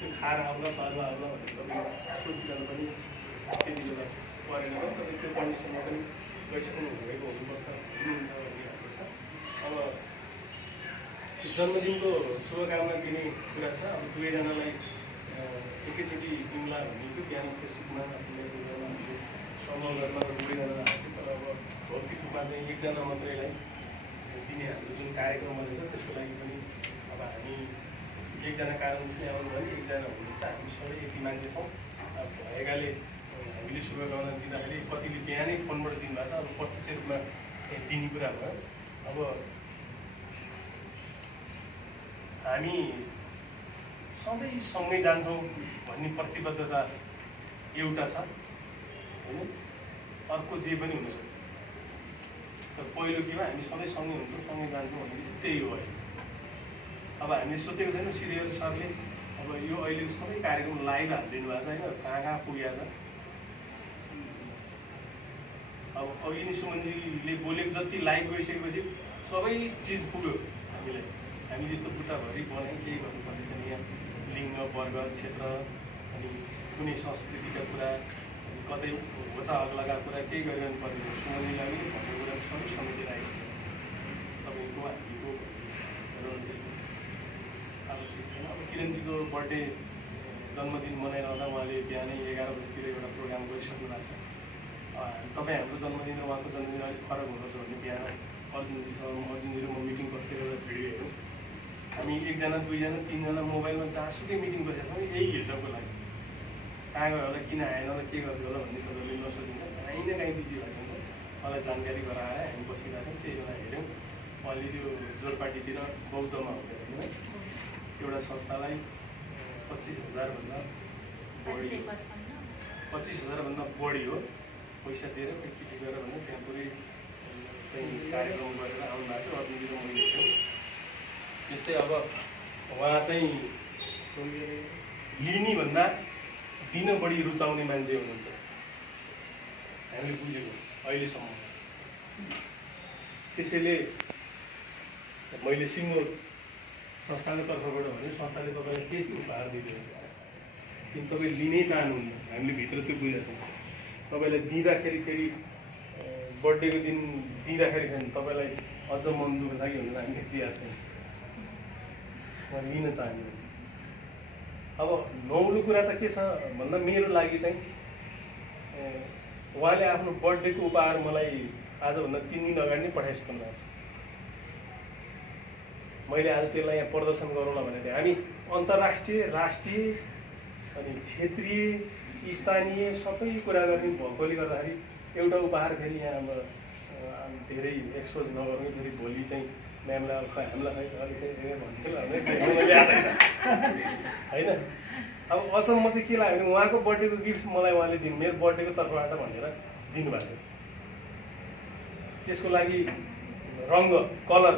त्यो खाएर आउला बालुवा आउला भनेर तपाईँ सोचिरहनु पनि त्यति बेला परेन। तपाईँ त्यो कन्डिसनमा पनि गइसक्नु भएको हुनुपर्छ हुनुहुन्छ भन्ने भएको छ। अब जन्मदिनको शुभकामना दिने कुरा छ। अब दुवैजनालाई एकैचोटि दिउँला भनेको बिहान फेसबुकमा मेसेज गर्न हामीले सम्भव गर्न दुवैजना आएको, तर अब भौतिक रूपमा चाहिँ एकजना मात्रैलाई दिने हाम्रो जुन कार्यक्रम बनेछ त्यसको लागि पनि अब हामी एकजना कारणले आउनु भने एकजना हुनुहुन्छ, हामी सबै यति मान्छे छौँ भएकाले हामीले शुभकामना दिँदाखेरि कतिले बिहानै फोनबाट दिनुभएको छ, अब प्रत्यक्ष रूपमा दिने कुरा भयो। अब हामी सधैँ सँगै जान्छौँ भन्ने प्रतिबद्धता एउटा छ होइन, अर्को जे पनि हुनसक्छ। तर पहिलो के भयो, हामी सधैँ सँगै हुन्छौँ सँगै जान्छौँ भन्ने त्यही हो। अब हामीले सोचेको छैनौँ सिरियल सरले अब यो अहिले सबै कार्यक्रम लाइभ हालिदिनु भएको छ होइन, कहाँ कहाँ पुगेको छ। अब अघि सुमनजीले बोलेको जति लाइभ गइसकेपछि सबै चिज पुग्यो हामीलाई। हामी जस्तो बुट्टाभरि बनाइ केही गर्नु पर्ने छैन। यहाँ लिङ्ग वर्ग क्षेत्र अनि कुनै संस्कृतिका कुरा अनि कतै होचा अग्लाका कुरा केही गरिरहनु पर्दैन। सुमनजीलाई पनि भन्ने कुरा सबै समिति राखिसकेको छ। तपाईँको हामीको त्यस्तो आवश्यक छैन। अब किरणजीको बर्थडे जन्मदिन मनाइरहँदा उहाँले बिहानै 11 बजीतिर एउटा प्रोग्राम गरिसक्नु भएको छ। तपाईँ हाम्रो जन्मदिन र उहाँको जन्मदिन अलिक फरक हुँदछ भन्ने बिहान अर्जुनजी र म मिटिङ बसेर एउटा भिडियो हेऱ्यौँ। हामी एकजना दुईजना तिनजना मोबाइलमा जहाँसुकै मिटिङ बसेका छौँ यही हिल्टको लागि। कहाँ गयो होला, किन आएन होला, के गर्छ होला भन्ने तपाईँले नसोचिन्छ। काहीँ न काहीँ बिजी भएको हुन्छ। मलाई जानकारी गराएर हामी बसिरहेको थियौँ, त्यही बेला हेऱ्यौँ अहिले त्यो जोरपाटीतिर बौद्धमा हुँदै होइन एउटा संस्थालाई 25,000 भन्दा बढी हो पैसा दिएर केटी गएर भने त्यहाँ पुरै चाहिँ कार्यक्रम गरेर आउनु भएको थियो। अर्जुनजी र मैले थियौँ। त्यस्तै अब उहाँ चाहिँ लिने भन्दा दिन बढी रुचाउने मान्छे हुनुहुन्छ हामीले बुझेको अहिलेसम्म। त्यसैले मैले सिङ्गो संस्थाको तर्फबाट भने संस्थाले तपाईँलाई के उपहार दिइदिन्छ किन तपाईँ लिनै चाहनुहुन्न, हामीले भित्र त्यो बुझेको छौँ। तपाईँलाई दिँदाखेरि फेरि बर्थडेको दिन दिँदाखेरि तपाईँलाई अझ मन दुःख लागि भनेर हामीले दिएको छैन, उहाँ लिन चाहनुहुन्छ। अब नौलो कुरा त के छ भन्दा मेरो लागि चाहिँ उहाँले आफ्नो बर्थडेको उपहार मलाई आजभन्दा 3 दिन अगाडि नै पठाइसक्नु भएको छ। मैले आज त्यसलाई यहाँ प्रदर्शन गरौँला भनेको थिएँ। हामी अन्तर्राष्ट्रिय राष्ट्रिय अनि क्षेत्रीय स्थानीय सबै कुरा गर्ने भएकोले गर्दाखेरि एउटा उपहार फेरि यहाँ अब धेरै एक्सपोज नगर्नु फेरि भोलि चाहिँ म्यामलाई हामीलाई होइन। अब अचम्म चाहिँ के लाग्यो भने उहाँको बर्थडेको गिफ्ट मलाई उहाँले दिनु, मेरो बर्थडेको तर्फबाट भनेर दिनुभएको छ। त्यसको लागि रङ्ग कलर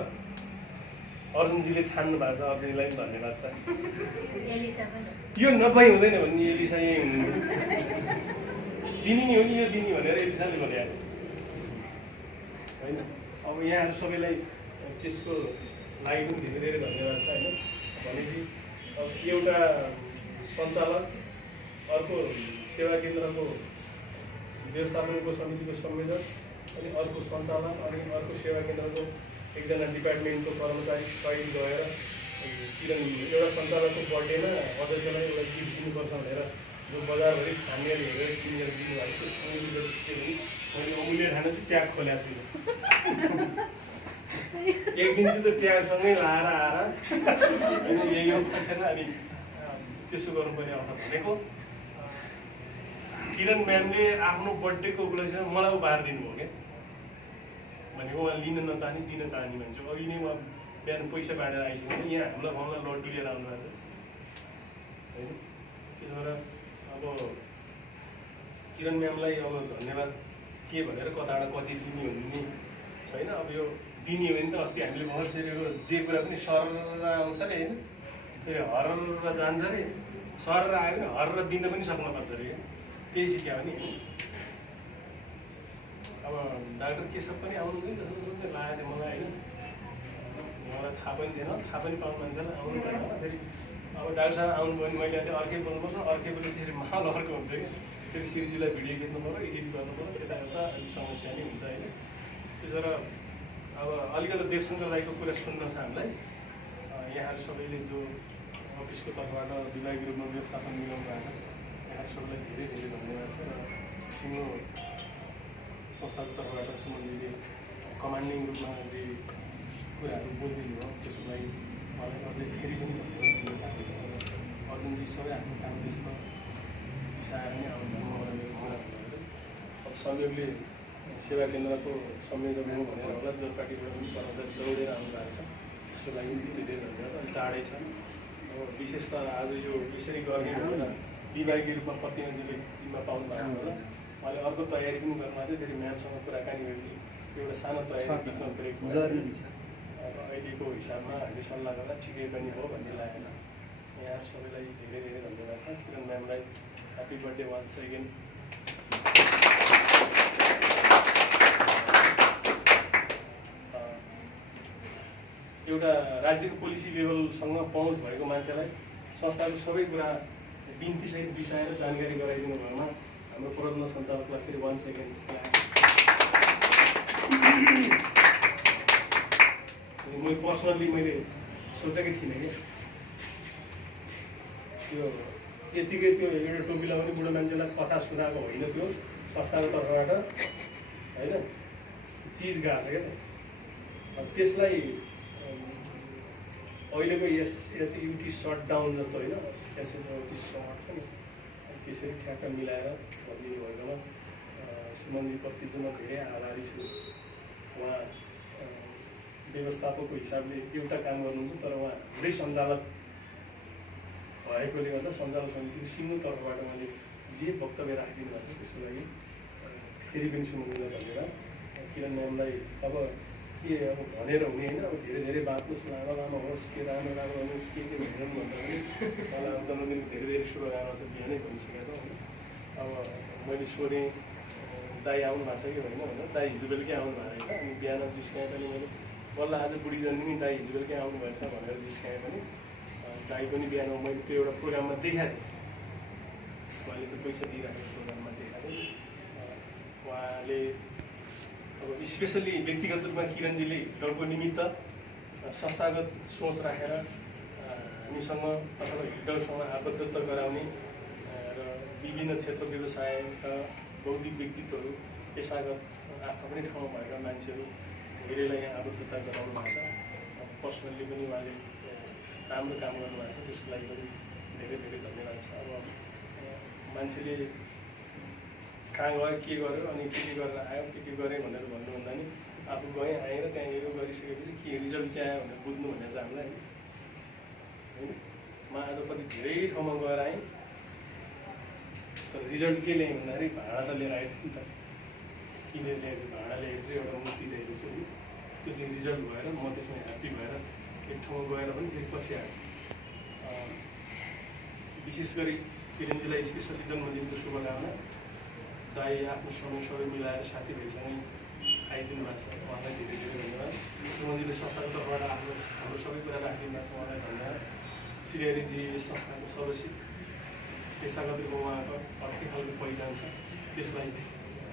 अर्जुनजीले छान्नु भएको छ। अर्जुनजीलाई पनि धन्यवाद छ। यो नपाइ हुँदैन भन्ने एलिसा यहीँ हुनुहुन्छ। दिने नि हो कि यो दिने भनेर एलिसाले भनिहाल्यो होइन। अब यहाँहरू सबैलाई त्यसको लागि पनि धेरै धेरै धन्यवाद छ होइन। भनेपछि अब एउटा सञ्चालक, अर्को सेवा केन्द्रको व्यवस्थापनको समितिको संयोजक, अनि अर्को सञ्चालक, अनि अर्को सेवा केन्द्रको एकजना डिपार्टमेन्टको कर्मचारी सहित गएर किरण एउटा सञ्चालकको बर्थडेमा अध्यक्षलाई एउटा गिफ्ट दिनुपर्छ भनेर जो बजारभरि छानेर हेरेर किनेर दिनुभएको थियो। मैले अमूल्य खाना चाहिँ ट्याग खोलेको छु। एक दिन चाहिँ त्यो ट्यागसँगै लाएर आएर यही हो भनेर अनि त्यसो गर्नुपर्ने अवस्था भनेको किरण म्यामले आफ्नो बर्थडेको उपलक्ष्यमा मलाई उपहार दिनुभयो क्या। भनेको उहाँ लिन नचाहने दिन चाहने मान्छे। अघि नै उहाँ बिहान पैसा बाँडेर आइसक्यो। यहाँ हामीलाई लड्डु लिएर आउनु भएको छ होइन। त्यसो भएर अब किरण म्यामलाई अब धन्यवाद के भनेर कताबाट कति दिने भन्ने छैन। अब यो दिने हो भने त अस्ति हामीले भर सेरेको जे कुरा पनि सर आउँछ अरे होइन, फेरि हरर जान्छ अरे, सर आयो भने हरर दिन पनि सक्नुपर्छ अरे क्या। त्यही सिक्यो भने अब डाक्टर केशव पनि आउनुहुन्छ जस्तो सोच्दै लागेको थियो मलाई होइन। मलाई थाहा पनि थिएन, थाहा पनि पाउनु मान्थेन, आउनु भएन। फेरि अब डाक्टर साहब आउनुभयो भने मैले अहिले अर्कै बोल्नुपर्छ, अर्कै बोलेपछि फेरि माहौल अर्को हुन्छ कि फेरि श्रीजीलाई भिडियो खिच्नु पऱ्यो, एडिट गर्नु पऱ्यो, यताउता अलिक समस्या नै हुन्छ होइन। त्यसो भएर अब अलिकति देवशङ्कर राईको कुरा सुन्न छ हामीलाई। यहाँहरू सबैले जो अफिसको तर्फबाट विभागीय रूपमा व्यवस्थापन मिलाउनु भएको छ, यहाँहरू सबैलाई धेरै धेरै धन्यवाद छ। र सिङ्गो संस्थाको तर्फबाट सुमनजीले कमान्डिङ रूपमा जे कुराहरू बोलिदिनु भयो त्यसको लागि मलाई अझै फेरि पनि धन्यवाद दिन चाहन्छु। अर्जुनजी सबै आफ्नो काम व्यस्त बिसाएर नै आउनुभएको छ मलाई मेरो कुरा भनेर। अब संयोगले सेवा केन्द्रको संयोजक हुनु भनेर होला जोरपाटीबाट पनि कर्मचारी दौडेर आउनुभएको छ, त्यसको लागि धेरै धेरै धन्यवाद। अलिक टाढै छ। अब विशेष त आज यो यसरी गर्ने भनेर विभागीय रूपमा प्रतिनिधिले जिम्मा पाउनु भएको होला। उहाँले अर्को तयारी पनि गर्नुभएको थियो। फेरि म्यामसँग कुराकानी गरेपछि एउटा सानो तयारी बिचमा ब्रेक भयो। अहिलेको हिसाबमा हामीले सल्लाह गर्दा ठिकै पनि हो भन्ने लागेको छ। यहाँ सबैलाई धेरै धेरै धन्यवाद छ। किरण म्यामलाई ह्याप्पी बर्थडे वान्स अगेन। एउटा राज्यको पोलिसी लेभलसँग पहुँच भएको मान्छेलाई संस्थाको सबै कुरा बिन्तीसहित बिसाएर जानकारी गराइदिनु भएमा हाम्रो प्रबन्ध सञ्चालकलाई फेरि वान्स अगेन मैले पर्सनल्ली मैले सोचेकै थिइनँ कि त्यो यतिकै त्यो एउटा टोपीलाई पनि बुढो मान्छेलाई कथा सुनाएको होइन, त्यो संस्थाको तर्फबाट होइन चिज गएको छ क्या। अब त्यसलाई अहिलेको एसएचयुटी सटडाउन जस्तो होइन, एसएचयुटी सर्ट छ नि, त्यसरी ठ्याक्क मिलाएर भनिदिनु भएकोमा सुमनजीप्रति चाहिँ म धेरै आभारी छु। उहाँ व्यवस्थापकको हिसाबले एउटा काम गर्नुहुन्छ, तर उहाँ हाम्रै सञ्चालक भएकोले गर्दा सञ्चालक समितिको सिङ्गो तर्फबाट उहाँले जे वक्तव्य राखिदिनु भएको छ त्यसको लागि फेरि पनि सुमनजीलाई धन्यवाद। किरण म्यामलाई अब के अब भनेर हुने होइन, अब धेरै धेरै बाँच्नुहोस्, लामो लामो होस्, के राम्रो राम्रो हुनुहोस्, के भनेर भन्दा पनि मलाई अब जन्मदिनको धेरै धेरै शुभकामना छ। बिहानै भनिसकेको होइन। अब मैले सोधेँ दाई आउनु भएको छ कि होइन भनेर, दाई हिजो बेलुकै आउनु भएको रहेछ। अनि बिहान जिस्काएँ पनि मैले, बल्ल आज बुढी जन्मिनी दाई हिजो बेलुकै आउनु भएछ भनेर जिस्काएँ पनि। दाई पनि बिहान मैले त्यो एउटा प्रोग्राममा देखाएको थिएँ, मैले त पैसा दिइरहेको प्रोग्राममा देखाएको थिएँ। उहाँले अब स्पेसल्ली व्यक्तिगत रूपमा किरणजीले हिटलको निमित्त संस्थागत सोच राखेर हामीसँग अथवा हिटलसँग आबद्धता गराउने र विभिन्न क्षेत्र व्यवसायका बौद्धिक व्यक्तित्वहरू पेसागत आफ्नै ठाउँमा भएका मान्छेहरू धेरैलाई यहाँ आबद्धता गराउनु भएको छ। पर्सनल्ली पनि उहाँले राम्रो काम गर्नुभएको छ, त्यसको लागि पनि धेरै धेरै धन्यवाद छ। अब मान्छेले कहाँ गयो, के गर्यो, अनि के गरेर आयो, के गरेँ भनेर भन्नुभन्दा नि आफू गएँ आएर त्यहाँ यो गरिसकेपछि के रिजल्ट के आयो भनेर बुझ्नु भन्ने चाहिँ हामीलाई होइन। म आज कति धेरै ठाउँमा गएर आएँ, तर रिजल्ट के ल्याएँ भन्दाखेरि भाडा त लिएर आएछु नि त, किनेर ल्याएछु, भाडा ल्याएछु, एउटा मूर्ति ल्याएको छु नि, त्यो चाहिँ रिजल्ट भएर म त्यसमा ह्याप्पी भएर एक ठाउँमा गएर पनि फेरि पछि आएँ। विशेष गरी किरणजीलाई स्पेसली जन्मदिनको शुभकामना। दाई आफ्नो समय सबै मिलाएर साथीभाइसँगै आइदिनु भएको छ, उहाँलाई धेरै धेरै धन्यवाद। सुमनजीले संस्थाको तर्फबाट हाम्रो सबै कुरा राखिदिनु भएको छ, उहाँलाई धन्यवाद। श्रीहरिजी संस्थाको सदस्य, पेसागत रूपमा उहाँको अर्कै खालको पहिचान छ, त्यसलाई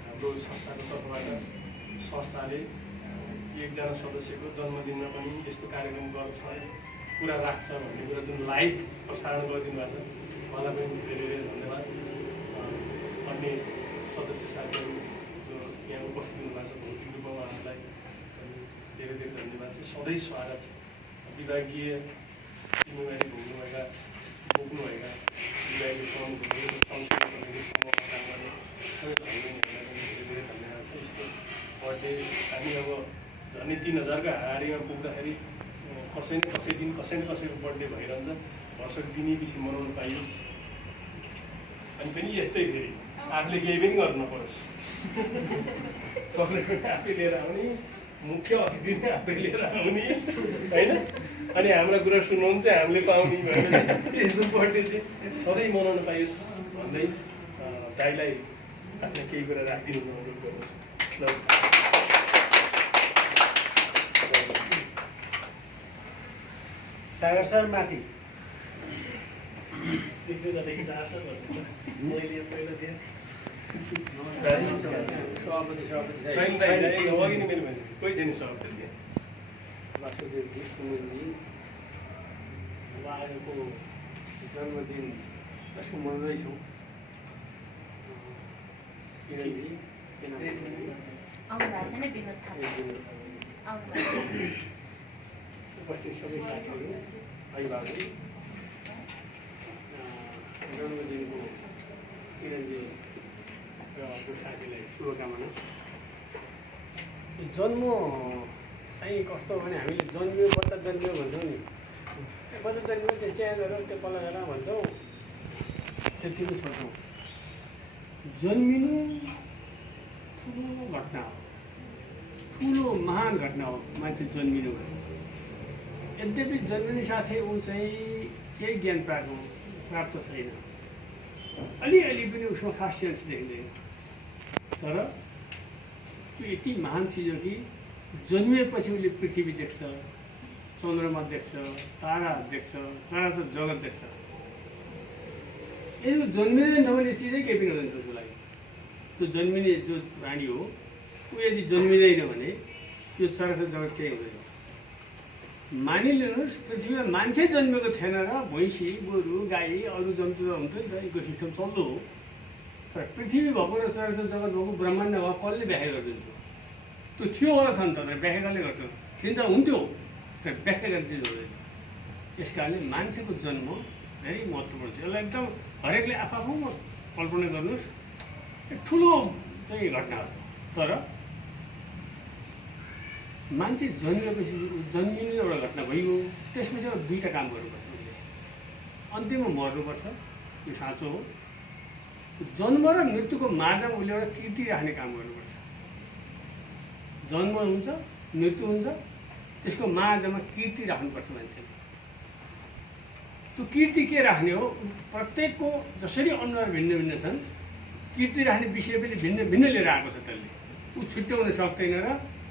हाम्रो संस्थाको तर्फबाट संस्थाले एकजना सदस्यको जन्मदिनमा पनि यस्तो कार्यक्रम गर्छ, कुरा राख्छ भन्ने कुरा जुन लाइभ प्रसारण गरिदिनु भएको छ, उहाँलाई पनि धेरै धेरै धन्यवाद। अन्य सदस्य साथीहरू जो यहाँ उपस्थित हुनुभएको छ भौतिक रूपमा उहाँहरूलाई धेरै धेरै धन्यवाद छ। सधैँ स्वागत छ। विभागीय जिम्मेवारी भोग्नुभएका बोक्नुभएका विभागीय फर्महरू संस्थासँग काम गर्ने सबै भाइ बहिनीहरूलाई पनि धेरै धेरै धन्यवाद छ। यस्तो बर्थडे हामी अब झन्डै 3000को हारीमा पुग्दाखेरि कसै न कसै दिन कसै न कसैको बर्थडे भइरहन्छ, वर्षको दिनै पछि मनाउनु पाइयोस्। अनि पनि यस्तै फेरि आफूले केही पनि गर्नु नपरोस्, चक्लेट पनि आफै लिएर आउने, मुख्य अतिथि नै आफै लिएर आउने होइन। अनि हाम्रा कुरा सुन्नुहुन्छ हामीले पाउने भनेर यस्तो बर्थडे चाहिँ सधैँ मनाउनु पाइयोस् भन्दै दाइलाई आफ्नो केही कुरा राखिदिनु अनुरोध गर्दछु। सागर सर माथि मैले पहिला थिएँ। सभापति छैन दाइ, अघि नै मेरो मान्छे कोही छैन सभापति। वासुदेवजी, सुनिलजी, अब आजको जन्मदिन यसको मनाउँदैछौँ। किरणजी आउनु भएको छैन विनोद थापा आउनु भएको छैन। उपस्थित सबै साथीहरू, भाइभाइ, जन्मदिनको किरणजी र अर्को साथीलाई शुभकामना। जन्म चाहिँ कस्तो भने हामीले जन्मियो बच्चा जन्मियो भन्छौँ नि, बच्चा जन्मियो त्यो च्यादर त्यो पल्ला गरेर भन्छौँ, त्यतिकै छोड्छौँ। जन्मिनु ठुलो घटना हो, ठुलो महान घटना हो मान्छे जन्मिनु भने। यद्यपि जन्मिने साथै ऊ चाहिँ केही ज्ञान प्राप्त छैन, अलिअलि पनि उसमा खास सेन्स देखिँदैन। तर त्यो यति महान चिज हो कि जन्मिएपछि उसले पृथ्वी देख्छ, चन्द्रमा देख्छ, तारा देख्छ, चराचर जगत देख्छ। यदि जन्मिँदैन छ भने चिजै केही पनि हुँदैन त्यसको लागि। त्यो जन्मिने जो प्राणी हो ऊ यदि जन्मिँदैन भने यो चराचर जगत केही हुँदैन। मानिलिनुहोस् पृथ्वीमा मान्छे जन्मेको थिएन र भैँसी, गोरु, गाई, अरू जन्तु त हुन्थ्यो नि त, इकोसिस्टम चल्दो हो। तर पृथ्वी भएको र चराचर जगत भएको ब्रह्माण्ड भएको कसले व्याख्या गरिदिन्थ्यो? त्यो थियो होला छ नि त, तर व्याख्या कसले गर्थ्यो? थिन त हुन्थ्यो, तर व्याख्या गर्ने चिज हुँदैन। यस कारणले मान्छेको जन्म धेरै महत्त्वपूर्ण छ। यसलाई एकदम हरेकले आफूमा कल्पना गर्नुहोस्, ठुलो चाहिँ घटना हो। तर मान्छे जन्मिएपछि जन्मिने एउटा घटना भइगयो, त्यसपछि अब दुईवटा काम गर्नुपर्छ उसले। अन्त्यमा मर्नुपर्छ, यो साँचो हो। जन्म र मृत्युको माझमा उसले एउटा कीर्ति राख्ने काम गर्नुपर्छ। जन्म हुन्छ, मृत्यु हुन्छ, त्यसको माझमा कीर्ति राख्नुपर्छ मान्छेले। त्यो कीर्ति के राख्ने हो? प्रत्येकको जसरी अनुहार भिन्न भिन्न छन्, कीर्ति राख्ने विषय पनि भिन्न भिन्न लिएर आएको छ त्यसले। ऊ छुट्याउन सक्दैन र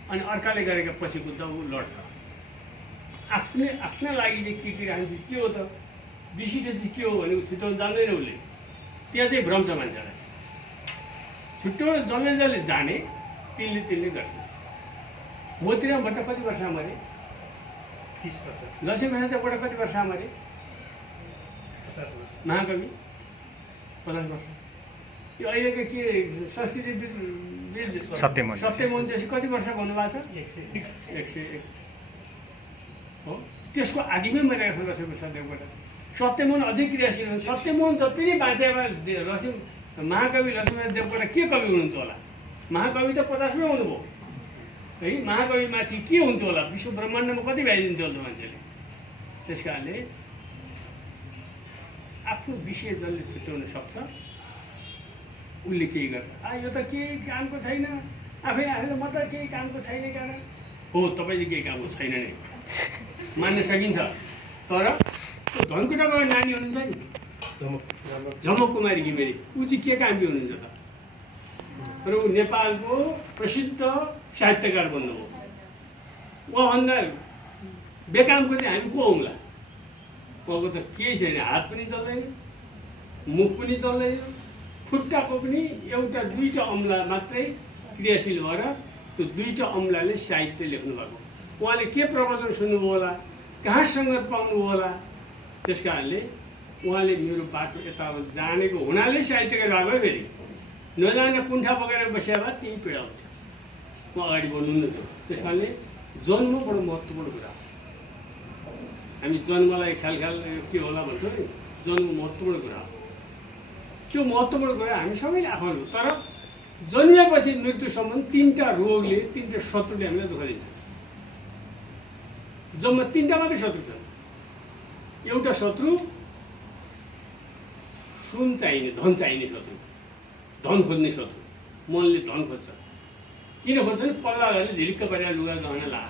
अनि अर्काले गरेका पछि कुद्दा ऊ लड्छ। आफ्नै लागि चाहिँ कीर्ति राख्ने चिज के हो त? विशिष्ट चिज के हो भने ऊ छुट्याउन जान्दैन उसले। त्यहाँ चाहिँ भ्रम छ मान्छेलाई। छुट्याउन जसले जाने तिनले गर्छ। मोतीराम भट्ट कति वर्ष मरे? 30 वर्ष, लक्ष्मीप्रसाद देवकोटा कति वर्ष मरे? 50 वर्ष, महाकवि 50 वर्ष। यो अहिलेको के संस्कृति सत्यमोहन जोशी कति वर्ष भन्नुभएको छ? 101 हो। त्यसको आदिमै मरेको छ लक्ष्मीप्रसाद देवकोटा। सत्यमोहन अझै क्रियाशील हुन्। सत्यमोहन जति नै बाँचेमा महाकवि लक्ष्मीप्रसाद देवकोटा के कवि हुनुहुन्थ्यो होला? महाकवि त 50मै हुनुभयो है। महाकविमाथि के हुन्थ्यो होला? विश्व ब्रह्माण्डमा कति भ्याइदिन्थ्यो होला मान्छेले? त्यस कारणले आफ्नो विषय जसले छुट्याउन सक्छ उसले केही गर्छ। यो त केही कामको छैन, आफैले म त केही कामको छैन। कारण हो, तपाईँ चाहिँ केही कामको छैन नै मान्न सकिन्छ। तर त्यो धनकुटाको नानी हुनुहुन्छ नि, झमक कुमारी घिमिरे, ऊ चाहिँ के कामकी हुनुहुन्छ त? र ऊ नेपालको प्रसिद्ध साहित्यकार बन्नुभयो। उहाँभन्दा बेकामको चाहिँ हामी को हौँला? उहाँको त केही छैन, हात पनि चल्दैन, मुख पनि चल्दैन, खुट्टाको पनि एउटा दुईवटा अम्ला मात्रै क्रियाशील भएर त्यो दुईवटा अम्लाले साहित्य लेख्नु भएको। उहाँले के प्रवचन सुन्नुभयो होला, कहाँ सङ्गत पाउनुभयो होला? त्यस कारणले उहाँले मेरो बाटो यताबाट जानेको हुनाले साहित्यकार भएको है। फेरि नजाने कुण्ठा पकाएर बसिया भए त्यही पीडा हुन्थ्यो, म अगाडि बढ्नु थियो। त्यस कारणले जन्म बडो महत्त्वपूर्ण कुरा हो। हामी जन्मलाई ख्याल के होला भन्छौँ नि, जन्म महत्त्वपूर्ण कुरा हो। त्यो महत्त्वपूर्ण कुरा हामी सबैले आफूले। तर जन्मिएपछि मृत्युसम्म तीनवटा रोगले, तीनवटा शत्रुले हामीलाई दुःख दिन्छ। जम्मा तीनवटा मात्रै शत्रु छन्। एउटा शत्रु सुन चाहिने, धन चाहिने शत्रु, धन खोज्ने शत्रु। मनले धन खोज्छ। किन खोज्छ भने पल्ला घरले झिलिक्क परेर लुगा गहना ला।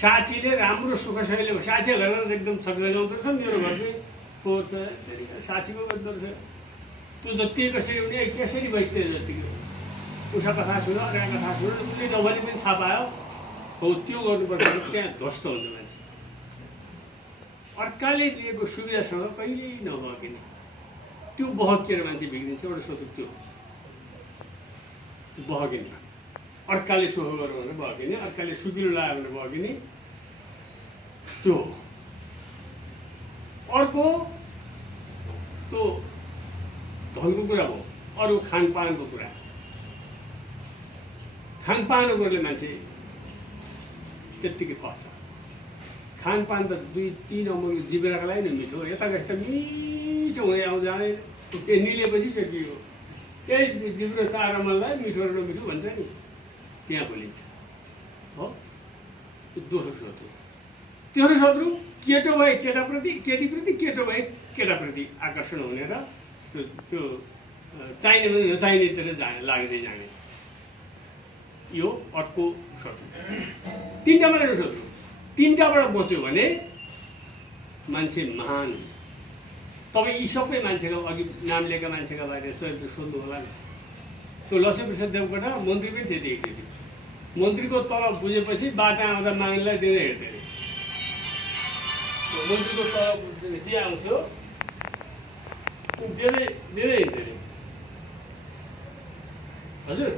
साथीले राम्रो सुख सहिले, साथीको घरमा एकदम सक्दै ल्याउँदो रहेछ, मेरो घर चाहिँ को छ, साथीको गर्दो रहेछ। त्यो जति कसरी हुने, कसरी बस्दै जतिको उषा कथा सुन, अर्का कथा सुन, उसले नभने पनि थाहा पायो हो। त्यो गर्नुपर्छ, त्यहाँ ध्वस्त हुन्छ मान्छे। अर्काले दिएको सुविधासँग कहिल्यै नभइकन त्यो बहकिएर मान्छे बिग्रिन्छ। एउटा शत्रु त्यो। बहकिने अर्काले सोहो गर्यो भने बहकिने अर्काले सुकिलो लाग्यो भने बहकिने त्यो अर्को त्यो धनको कुरा हो अरू खानपानको कुरा खानपानको कुराले मान्छे त्यत्तिकै पर्छ खानपान त 2-3 अमूलको जिब्राको लागि नै मिठो यता यता मिठो हुँदै आउँछ जाने निलेपछि सकियो त्यही जिब्रो 4 अमललाई मिठो र मिठो भन्छ नि त्यहाँ बोलिन्छ हो दोस्रो शत्रु तेस्रो शत्रु केटो भए केटाप्रति केटीप्रति केटो भए केटाप्रति आकर्षण हुने र त्यो चाहिने भने नचाहिनेतिर लाग्दै जाने यो अर्को शत्रु 3टा मात्र शत्रु 3टाबाट बच्यो भने मान्छे महान हुन्छ तपाईँ यी सबै मान्छेको अघि नाम लिएका मान्छेका बारे चरित्र सोध्नु होला नि त्यो लक्ष्मीप्रसाद देवकोटा मन्त्री पनि त्यति मन्त्रीको तलब बुझेपछि बाटा आउँदा माग्नेलाई दिँदै हेर्थे अरे मन्त्रीको तलब जे आउँथ्यो दिँदै हिँड्थे अरे हजुर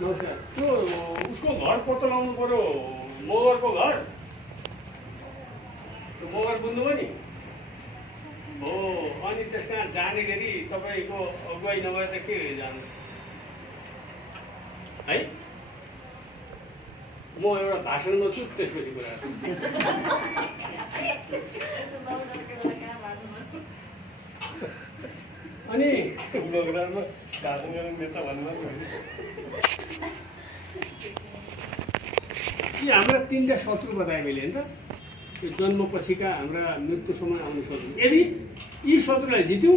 नमस्कार त्यो उसको घर पत्तो लगाउनु पर्यो मगरको घर त्यो मगर बुझ्नुभयो नि हो अनि त्यसमा जाने गरी तपाईँको अगुवाई नभएर त के जानु है म एउटा भाषणमा छु त्यसपछि कुरा अनि प्रोग्राममा भाषण गर्ने नेता भन्नुभयो यी हाम्रा 3टा शत्रु बताए मैले नि त त्यो जन्मपछिका हाम्रा मृत्युसम्म आउने शत्रु यदि यी शत्रुलाई जित्यौँ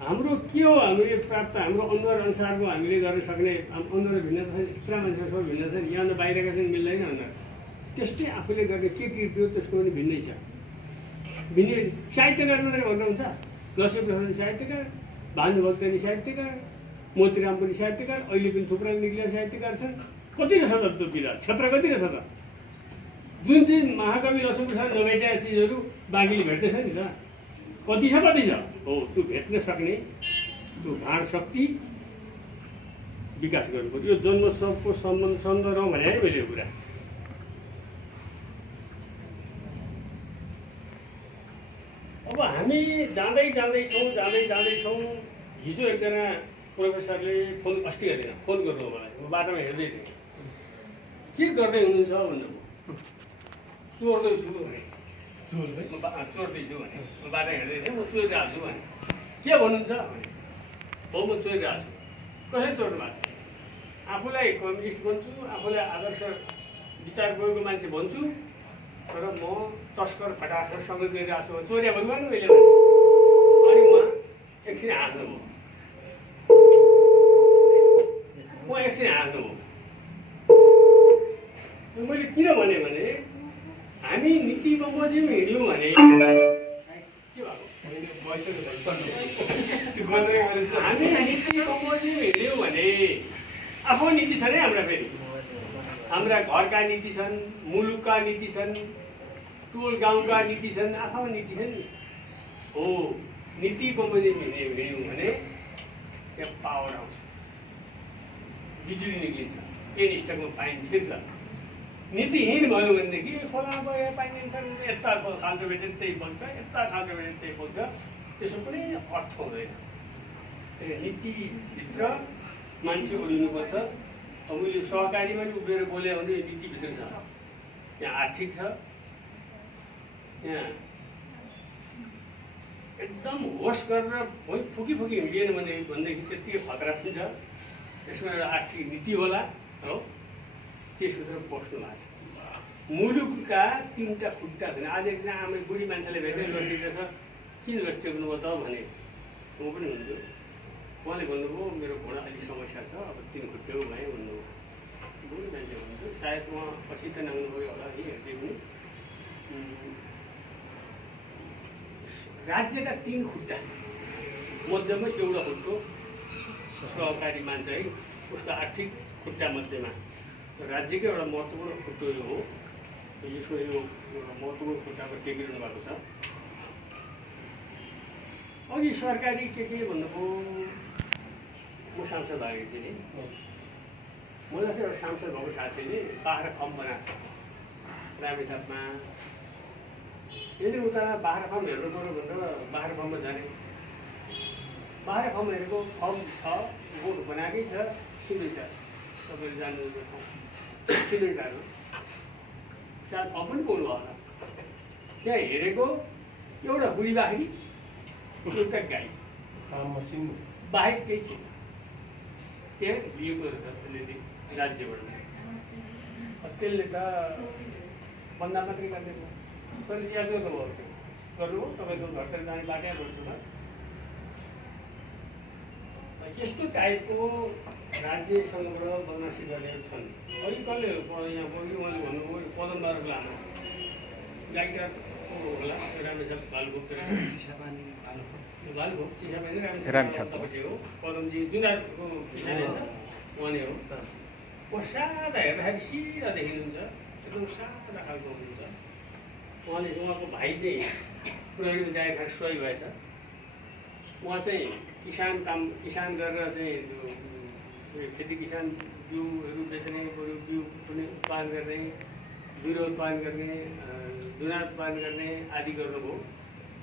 हाम्रो के हो हामीले प्राप्त हाम्रो अनुहार अनुसारको हामीले गर्न सक्ने अनुहार भिन्नता छ यत्रा मान्छेको सबै भिन्नता छ यहाँ बाहिरका चाहिँ मिल्दैन अनुहार त्यस्तै आफूले गर्ने के कृति हो त्यसको पनि भिन्नै छ भिन्नै साहित्यकार मात्रै भन्दा हुन्छ लक्ष्मीप्रसाद साहित्यकार भानुभक्त पनि साहित्यकार मोतीराम पनि साहित्यकार अहिले पनि थुप्रै निक्लिया साहित्यकार छन् कति रहेछ त त्यो विधा क्षेत्र कति रहेछ त जुन चाहिँ महाकवि लक्ष्मीप्रसाद नभेटेका चिजहरू बाँकीले भेट्दैछ नि त कति छ हो त्यो भेट्न सक्ने त्यो भाँड शक्ति विकास गर्नु पर्यो यो जन्मोत्सवको सन्दर्भमा भने है मैले यो कुरा अब हामी जाँदैछौँ हिजो एकजना प्रोफेसरले फोन अस्ति हेरेन फोन गर्नु मलाई म बाटोमा हेर्दै थिएँ के गर्दै हुनुहुन्छ भन्नुभयो चोर्दैछु भने चोर्दैछु भने म बाटो हेर्दै थिएँ म चोरिरहेको छु भने के भन्नुहुन्छ भने हो म चोरिरहेको छु कसरी चोर्नु भएको छ आफूलाई कम्युनिस्ट भन्छु आफूलाई आदर्श विचार गएको मान्छे भन्छु तर म तस्कर फटाफटसँग गइरहेको छु चोरिया भगवान् मैले अनि उहाँ एकछिन हाँस्नुभयो मैले किन भने हामी नीति बमोजिम हिँड्यौँ भने के भएको हामी नीति बमोजिम हिँड्यौँ भने आफ्नो नीति छ नि हाम्रा फेरि हाम्रा घरका नीति छन् मुलुकका नीति छन् टोल गाउँका नीति छन् आफ्नो नीति छन् नि हो नीति बमोजिम हिँड्यौँ भने त्यहाँ पावर आउँछ बिजुली निक्लिन्छ एनस्टकमा पाइन्छ छिर्छ नीतिहीन भयो भनेदेखि खोला गए पाइन्छन् यता खालको भेटेन त्यही बोल्छ यता खालको भेटेन त्यही बोल्छ त्यसो पनि अर्थ हुँदैन नीतिभित्र मान्छे ओर्लिनुपर्छ अब मैले सहकारीमा पनि उभिएर बोल्यो भने नीतिभित्र छ यहाँ आर्थिक छ यहाँ एकदम होस गरेर फुकी हिँडिएन भनेदेखि त्यत्तिकै खतरा पनि छ यसमा एउटा आर्थिक नीति होला हो त्यसभित्र बस्नु भएको छ मुलुकका 3टा खुट्टा छन् आज एकजना आमा बुढी मान्छेले भेट्दै लट्टिरहेछ किन लट्टिएको त भने म पनि हुन्छु उहाँले भन्नुभयो मेरो घोडा अलिक समस्या छ अब 3 खुट्टो भयो भन्नुभयो बुढी मान्छे भन्नुभयो सायद उहाँ पछि त नाग्नुभयो होला है हेर्दै पनि राज्यका 3 खुट्टा मध्येमा एउटा खुट्टो सहकारी मान्छे है उसको आर्थिक खुट्टा मध्येमा राज्यकै एउटा महत्त्वपूर्ण खुट्टो यो हो यसो यो एउटा महत्त्वपूर्ण खुट्टामा टेकिरहनु भएको छ अघि सरकारी के भन्नुभयो म सांसद भएको थिएँ नि मलाई चाहिँ एउटा सांसद भएको साथीले बाख्रा फर्म बनाएको छ रामेछापमा। यदि उता बाख्रा फर्म हेर्नु पऱ्यो भनेर बाख्रा फर्ममा जाने। बाख्रा फर्म हेरेको फर्म छ, बोर्ड बनाएकै छ सिलिन्डर, तपाईँले जान्नुहुन्छ ठाउँ सिलिन्डर सायद फर्म पनि बोल्नु होला। त्यहाँ हेरेको एउटा बुढी बाख्री, एउटा गाई, मसिन बाहेक केही छैन। त्यहाँ लिएको रहेछ राज्यबाट। त्यसले त बन्दा मात्रै गर्दैछ। तर याद गर्नुभयो गर्नुभयो तपाईँको घरतिर जाने बाटै गर्छु त। यस्तो टाइपको राज्य सङ्ग्रह बनासी गरेका छन्। अलिक कसले यहाँ पढ्यो उहाँले भन्नुभयो पदमबारको लामो गाइटर होला रामेछाप भालुखोपतिर भालुखोप चिसापानी रामेछापपट्टि हो। पदमजी जुनारको उहाँले हो। सादा हेर्दाखेरि सिधा देखिनुहुन्छ, एकदम सादा खालको हुनुहुन्छ। उहाँको भाइ चाहिँ प्रहरीमा जाएर खाएर सोही भएछ। उहाँ चाहिँ किसान गरेर चाहिँ खेती किसान बिउहरू बेच्ने, बिउ पनि उत्पादन गर्ने, बिरुवा उत्पादन गर्ने, जुनार उत्पादन गर्ने आदि गर्नुभयो।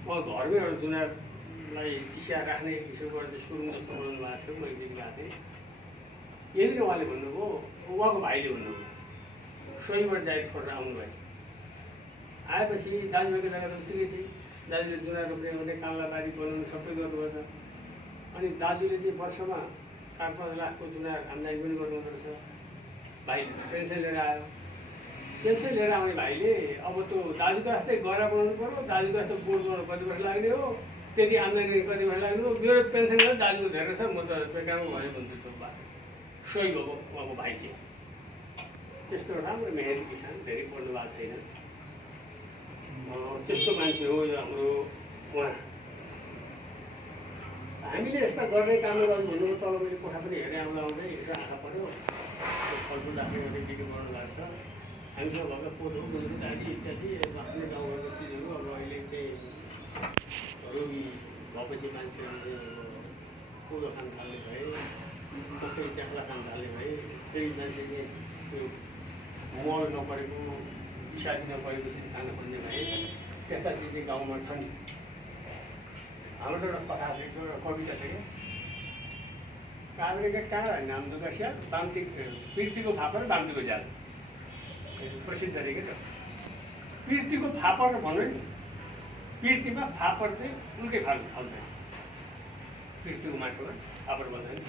उहाँ घरमै एउटा जुनारलाई चिसा राख्ने किसिमबाट चाहिँ सुरुङ जस्तो बनाउनु भएको थियो, मैले देख्नु भएको थिएँ। यदि उहाँले भन्नुभयो, उहाँको भाइले भन्नुभयो सोहीबाट जाएर छोडेर आउनुभएछ। आएपछि दाजुभाइको जग्गा त उत्तिकै थिए। दाजुले जुनार रोप्ने भने कामला बारी बनाउनु सबै गर्नुभएछ। अनि दाजुले चाहिँ वर्षमा 4-5 लाखको जुनार आम्दानी पनि गर्नुहुँदो रहेछ। भाइले पेन्सन लिएर आयो। पेन्सन लिएर आउने भाइले अब त्यो दाजुको जस्तै गरा बनाउनु पऱ्यो, दाजुको जस्तो बोर्ड बनाउनु कति वर्ष लाग्ने हो, त्यति आम्दानी कति वर्ष लाग्ने हो, मेरो पेन्सन गरेर दाजुको धेरै छ, म त बेकारमा भयो भन्छु। त्यो बात सोही भएको उहाँको भाइ चाहिँ त्यस्तो राम्रो मेहनती किसान, धेरै पढ्नु भएको छैन, त्यस्तो मान्छे हो यो हाम्रो उहाँ। हामीले यस्ता गर्ने कामहरू अघि भन्नुभयो। तल मैले कोठा पनि हेरेँ आउँदा आउँदै यसो आँखा पऱ्यो, फलफुल राख्ने गर्ने भिडियो बनाउनु भएको छ। हामीसँग भएका कोदो गुन्द्रुक आदि इत्यादि आफ्नै गाउँघरको चिजहरू अब अहिले चाहिँ रोगी भएपछि मान्छेहरू चाहिँ कोदो खान थाल्ने भए, मकै च्याख्ला खान थाल्ने भए, फेरि मान्छेले त्यो मल नपरेको इसादी नपरेको चिज खान खोज्ने भए, त्यस्ता चिज चाहिँ गाउँमा छन्। हाम्रो एउटा कथा छ, एउटा कविता छ क्या, काभ्रेका काँडा नाम दुर्गा बाम्ती पिर्तीको फापर बाम्तीको जाल, प्रसिद्ध अरे क्या त। पिर्तीको फापर भन्नु नि, पिर्तीमा फापर चाहिँ उल्कै फाल्छ। पिर्तीको माटोमा फापर भन्दा नि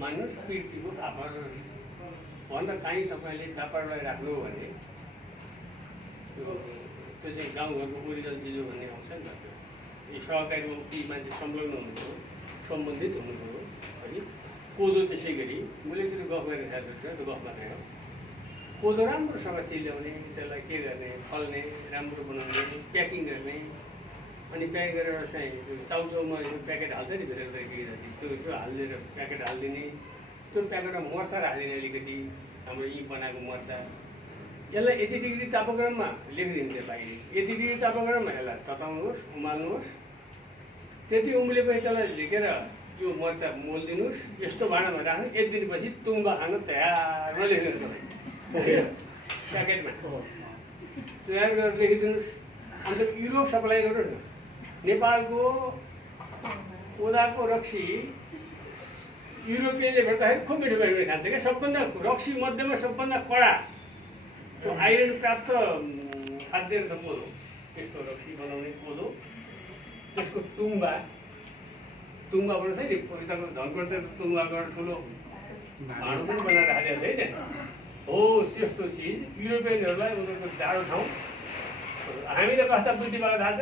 मान्नुहोस्, पिर्तीको फापर भन्दा काहीँ तपाईँले फापरलाई राख्नु भने त्यो चाहिँ गाउँघरको ओरिजिनल चिज हो भन्ने आउँछ नि त। यो सहकारीमा ती मान्छे संलग्न हुनुभयो, सम्बन्धित हुनुभयो है। कोदो त्यसै गरी मैले त्यो गफ गरेर खाएको छु, त्यो गफ मात्रै हो। कोदो राम्रोसँग चिल्याउने, त्यसलाई के गर्ने, फल्ने, राम्रो बनाउने, प्याकिङ गर्ने, अनि प्याक गरेर चाहिँ त्यो चाउचाउमा यो प्याकेट हाल्छ नि भित्र के जति, त्यो हालिदिएर प्याकेट हालिदिने, त्यो प्याकेटमा मर्चा राखिदिने अलिकति, हाम्रो यी बनाएको मर्चा। यसलाई यति डिग्री तापक्रममा लेखिदिन्थ्यो बाहिर, यति डिग्री तापक्रममा यसलाई तताउनुहोस्, उमाल्नुहोस्, त्यति उम्लेपछि त्यसलाई लेखेर यो मर्चा मोलिदिनुहोस्, यस्तो भाँडामा राख्नु, 1 दिनपछि तुम्बा खान तयार लेखिदिनुहोस् तपाईँ प्याकेटमा तयार गरेर लेखिदिनुहोस्। अन्त युरोप सप्लाई गर्नुहोस् न। नेपालको कोदाको रक्सी युरोपियनले भेट्दाखेरि खुब मिठो मिठो खान्छ क्या। सबभन्दा रक्सी मध्येमा सबभन्दा कडा त्यो आइरन प्राप्त खाद्य रहेछ कोदो। त्यस्तो रक्सी बनाउने कोदो, त्यसको टुङ्गाबाट चाहिँ नि तपाईँको धनकोट टुङ्गा गरेर ठुलो भाँडो पनि बनाएर राखेको छ है। हो त्यस्तो चिज युरोपियनहरूलाई उनीहरूको जाडो ठाउँ। हामीले कस्ता बुद्धि भएको थाहा छ,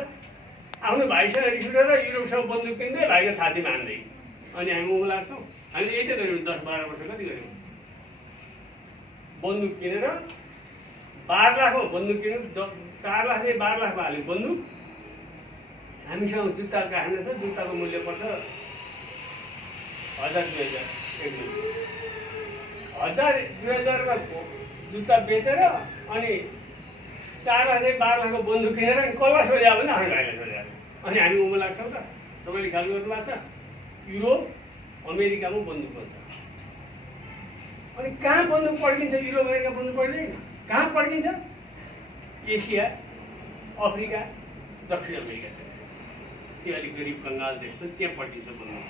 आफ्नो भाइसँग रिस उठेर युरोपसँग बन्दुक किन्दै भाइको छातीमा हान्दै, अनि हामी ऊ लाग्छौँ। हामीले यति गऱ्यौँ 10-12 वर्ष कति गऱ्यौँ, बन्दुक किनेर 12 लाखमा बन्दुक किनेर 4 लाख 12 लाखमा हाल्यो बन्दुक। हामीसँग जुत्ता कारखाना छ, जुत्ताको मूल्य पर्छ 1000-2000 1000-2000मा जुत्ता बेचेर अनि 4 लाख 12 लाखको बन्दुक किनेर अनि कसलाई सोध्या भने आफ्नो भाइलाई सोध्या, अनि हामी उमा लाग्छौँ त। तपाईँले ख्याल गर्नु भएको छ, युरोप अमेरिकामा बन्दुक बन्छ। अनि कहाँ बन्दुक पड्किन्छ? युरोप अमेरिका बन्दुक पड्किँदैन। कहाँ पड्किन्छ? एसिया, अफ्रिका, दक्षिण अमेरिकातिर। त्यो अलिक गरिब कङ्गाल देश छ, त्यहाँ पड्किन्छ बन्दुक।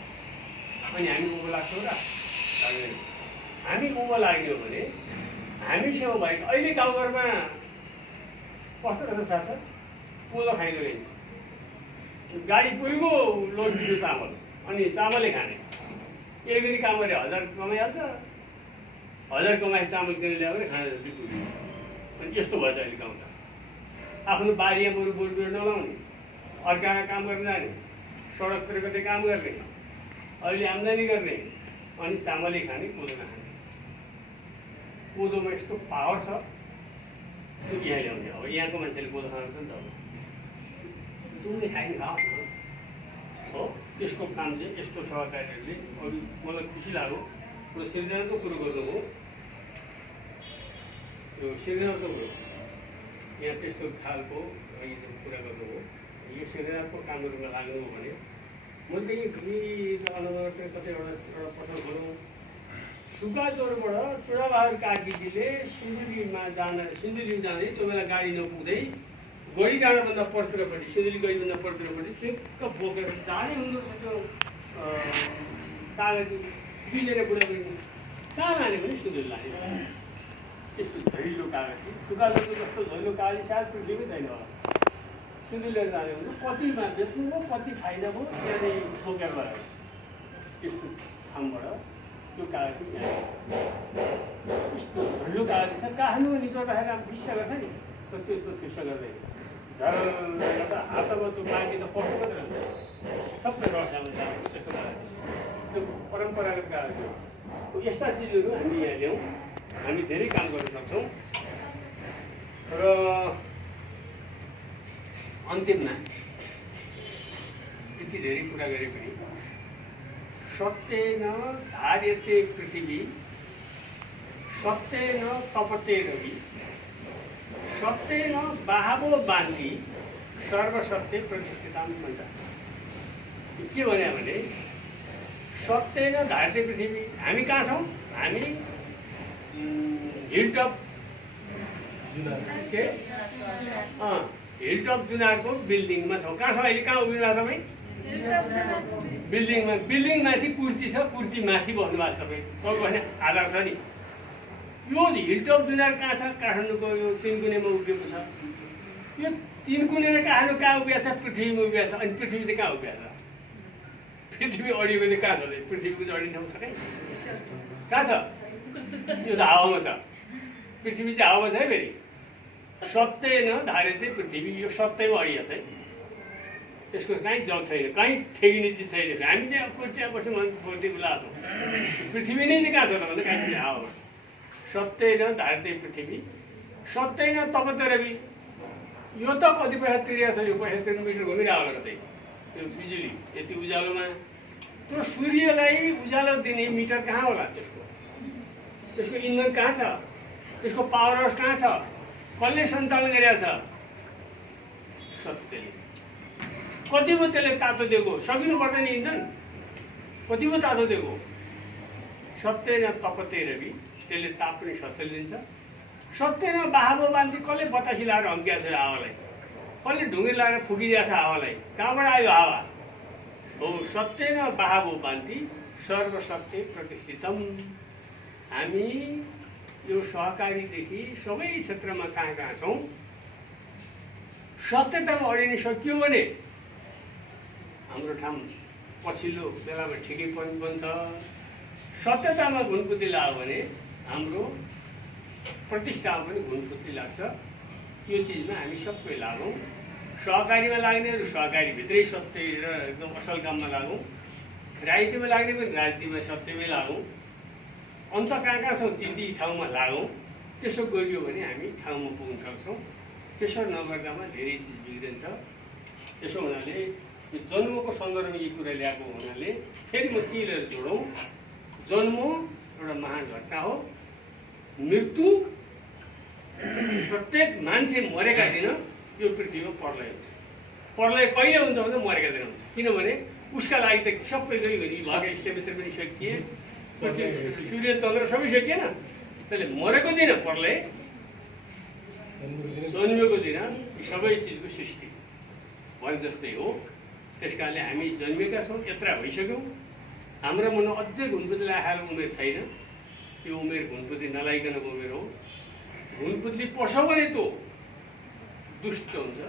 अनि हामी उँभो लाग्छौँ र लाग्दैन। हामी उँभो लाग्यो भने हामीसँग भएको अहिले गाउँघरमा कस्तो कस्तो थाहा छ? कोदो खाइदो रहेछ, गाडी पुगेको लोड दियो चामल, अनि चामलै खाने। एक गरी काम गरे 1000 कमाइहाल्छ, 1000 कमाए चामल किनेर ल्यायो भने खाना जति पुग्यो। अनि यस्तो भएछ अहिले गाउँ त। आफ्नो बारीमा बरु बोटबिरुवा नलाउने, अर्कामा काम गर्न जाने, सडकतिर कतै काम गर्ने, अहिले आम्दानी गर्ने, अनि चामलै खाने, कोदो नखाने। कोदोमा यस्तो पावर छ, त्यो यहाँ ल्याउने। अब यहाँको मान्छेले कोदो खान्छ नि त, दुधले खाइने खाओस् न हो। त्यसको काम चाहिँ यस्तो सहकारीहरूले अरू मलाई खुसी लाग्यो। र सृजनात्मक कुरो गर्नु हो, यो सृजनात्मक कुरो यहाँ त्यस्तो खालको कुरा गर्नु हो। यो सृजनात्मक कामहरूमा लाग्नु हो भने म चाहिँ कतैवटा प्रश्न गरौँ। सुगा जोरबाट चुडाबहादुर कार्कीजीले सिन्धुलीमा जाँदै त्यो बेला गाडी नपुग्दै गढी डाँडाभन्दा पर्तिरपट्टि, सिन्धुली गढीभन्दा पर्तिरपट्टि चुक्क बोकेर जाने हुँदो रहेछ। त्यो कागज बिलेर बुढाबुढी कहाँ लाने पनि सिन्धुली लाने। त्यस्तो झैलो कागज, सुकाजोको जस्तो झैलो कागज सायद पृथ्वीमै छैन होला। सिन्धुलीले जाने हुँदा कतिमा बेच्नु भयो, कति फाइदा भयो, त्यहाँदेखि बोकेर लगायो। त्यस्तो ठाउँबाट त्यो कागज यहाँ यस्तो झैलो कागज छ, काठमाडौँ निचोड राखेर फिस्सा गर्छ नि, त्यो फिस्सा गर्दै झर्दा हातमा त्यो माथि त पक्को मात्रै हुन्छ, सबै रसामा जाने त्यस्तो कागज। त्यो परम्परागत कागज हो। यस्ता चिजहरू हामी यहाँ ल्याउँ, हामी धेरै काम गर्न सक्छौँ। र अन्तिममा यति धेरै कुरा गरे पनि सत्येन धार्यते पृथ्वी, सत्येन तपते रवि, सत्येन बाहवो बान्ति, सर्वसत्य प्रतिष्ठिताम भन्छ। के भन्यो भने सत्येन धार्यते पृथ्वी, हामी कहाँ छौँ? हामी हिलटप हिलटप जुनारको बिल्डिङमा छौँ। कहाँ छ अहिले? कहाँ उभिनु भएको तपाईँ? बिल्डिङमा। बिल्डिङ माथि कुर्सी छ, कुर्सी माथि बस्नु भएको तपाईँ। तपाईँको भने आधार छ नि। यो हिलटप जुनार कहाँ छ? काठमाडौँको यो 3 कुनेमा उभिएको छ। यो 3 कुने र काठमाडौँ कहाँ उभिएको छ? पृथ्वीमा उभिएको छ। अनि पृथ्वी चाहिँ कहाँ उभिएको छ? पृथ्वी अडिएको चाहिँ कहाँ छ? पृथ्वीको चाहिँ अडिने ठाउँ छ कहीँ? कहाँ छ? यो त हावामा छ। पृथ्वी चाहिँ हावामा छ है। फेरि सत्येन धार्यते पृथ्वी, यो सत्यमा अडिएको छ है। त्यसको कहीँ जग छैन, कहीँ ठेगिने चिज छैन। हामी चाहिँ कुर्सिया बस्यौँ भने बोल्दै उल्लासौँ। पृथ्वी नै चाहिँ कहाँ छ त भन्दा कहीँ हावामा। सत्येन धार्यते पृथ्वी, सत्येन तपते रवि। यो त कति पैसा तिरेको छ? यो पैसा तिर्नु मिटर घुमिरहेको होला कतै। यो बिजुली यति उज्यालोमा त्यो सूर्यलाई उज्यालो दिने मिटर कहाँ होला? त्यसको इन्धन कहाँ छ? त्यसको पावर हाउस कहाँ छ? कसले सञ्चालन गरेको छ? सत्यले। कति पो त्यसले तातो दिएको? सकिनु पर्दैन इन्धन, कति पो तातो दिएको? सत्येन तपते रवि, त्यसले ताप पनि सत्यले दिन्छ। सत्येन बाहवो बान्ति, कसले बतासी लगाएर हम्किएको छ हावालाई? कसले ढुङ्गे लगाएर फुकिदिएको छ हावालाई? कहाँबाट आयो हावा? हो सत्येन बाहवो बान्ति, सर्वसत्य प्रतिष्ठितम। हामी यो सहकारीदेखि सबै क्षेत्रमा कहाँ कहाँ छौँ? सत्यतामा अडिन सकियो भने हाम्रो ठाउँ पछिल्लो बेलामा ठिकै पनि बन्छ। सत्यतामा घुनपुती लाग्यो भने हाम्रो प्रतिष्ठामा पनि घुनपुती लाग्छ। यो चिजमा हामी सबै लागौँ। सहकारीमा लाग्नेहरू सहकारीभित्रै सत्य र एकदम असल काममा लागौँ। राजनीतिमा लाग्ने पनि राजनीतिमा सत्यमै लागौँ। अन्त कहाँ कहाँ छौँ ती ठाउँमा लागौँ। त्यसो गरियो भने हामी ठाउँमा पुग्न सक्छौँ। त्यसो नगर्दामा धेरै चिज बिग्रिन्छ। त्यसो हुनाले यो जन्मको सन्दर्भमा यी कुरा ल्याएको हुनाले फेरि म के लिएर जोडौँ? जन्म एउटा महान घटना हो। मृत्यु प्रत्येक मान्छे मरेका दिन यो पृथ्वीमा प्रलय हुन्छ। प्रलय कहिले हुन्छ भन्दा मरेका दिन हुन्छ। किनभने ऊ उसका लागि त सबै गरी भाग्य स्टेमित्र पनि सकिए, सूर्य चन्द्र सबै सकिएन। त्यसले मरेको दिन पर्ले जन्मेको दिन यी सबै चिजको सृष्टि भने जस्तै हो। त्यस कारणले हामी जन्मेका छौँ, यत्रा भइसक्यौँ, हाम्रो मनमा अझै घुनपुतली आएर उमेर छैन। त्यो उमेर घुनपुतली नलाइकनको उमेर हो। घुनपुतली पस्यो भने त दुष्ट हुन्छ।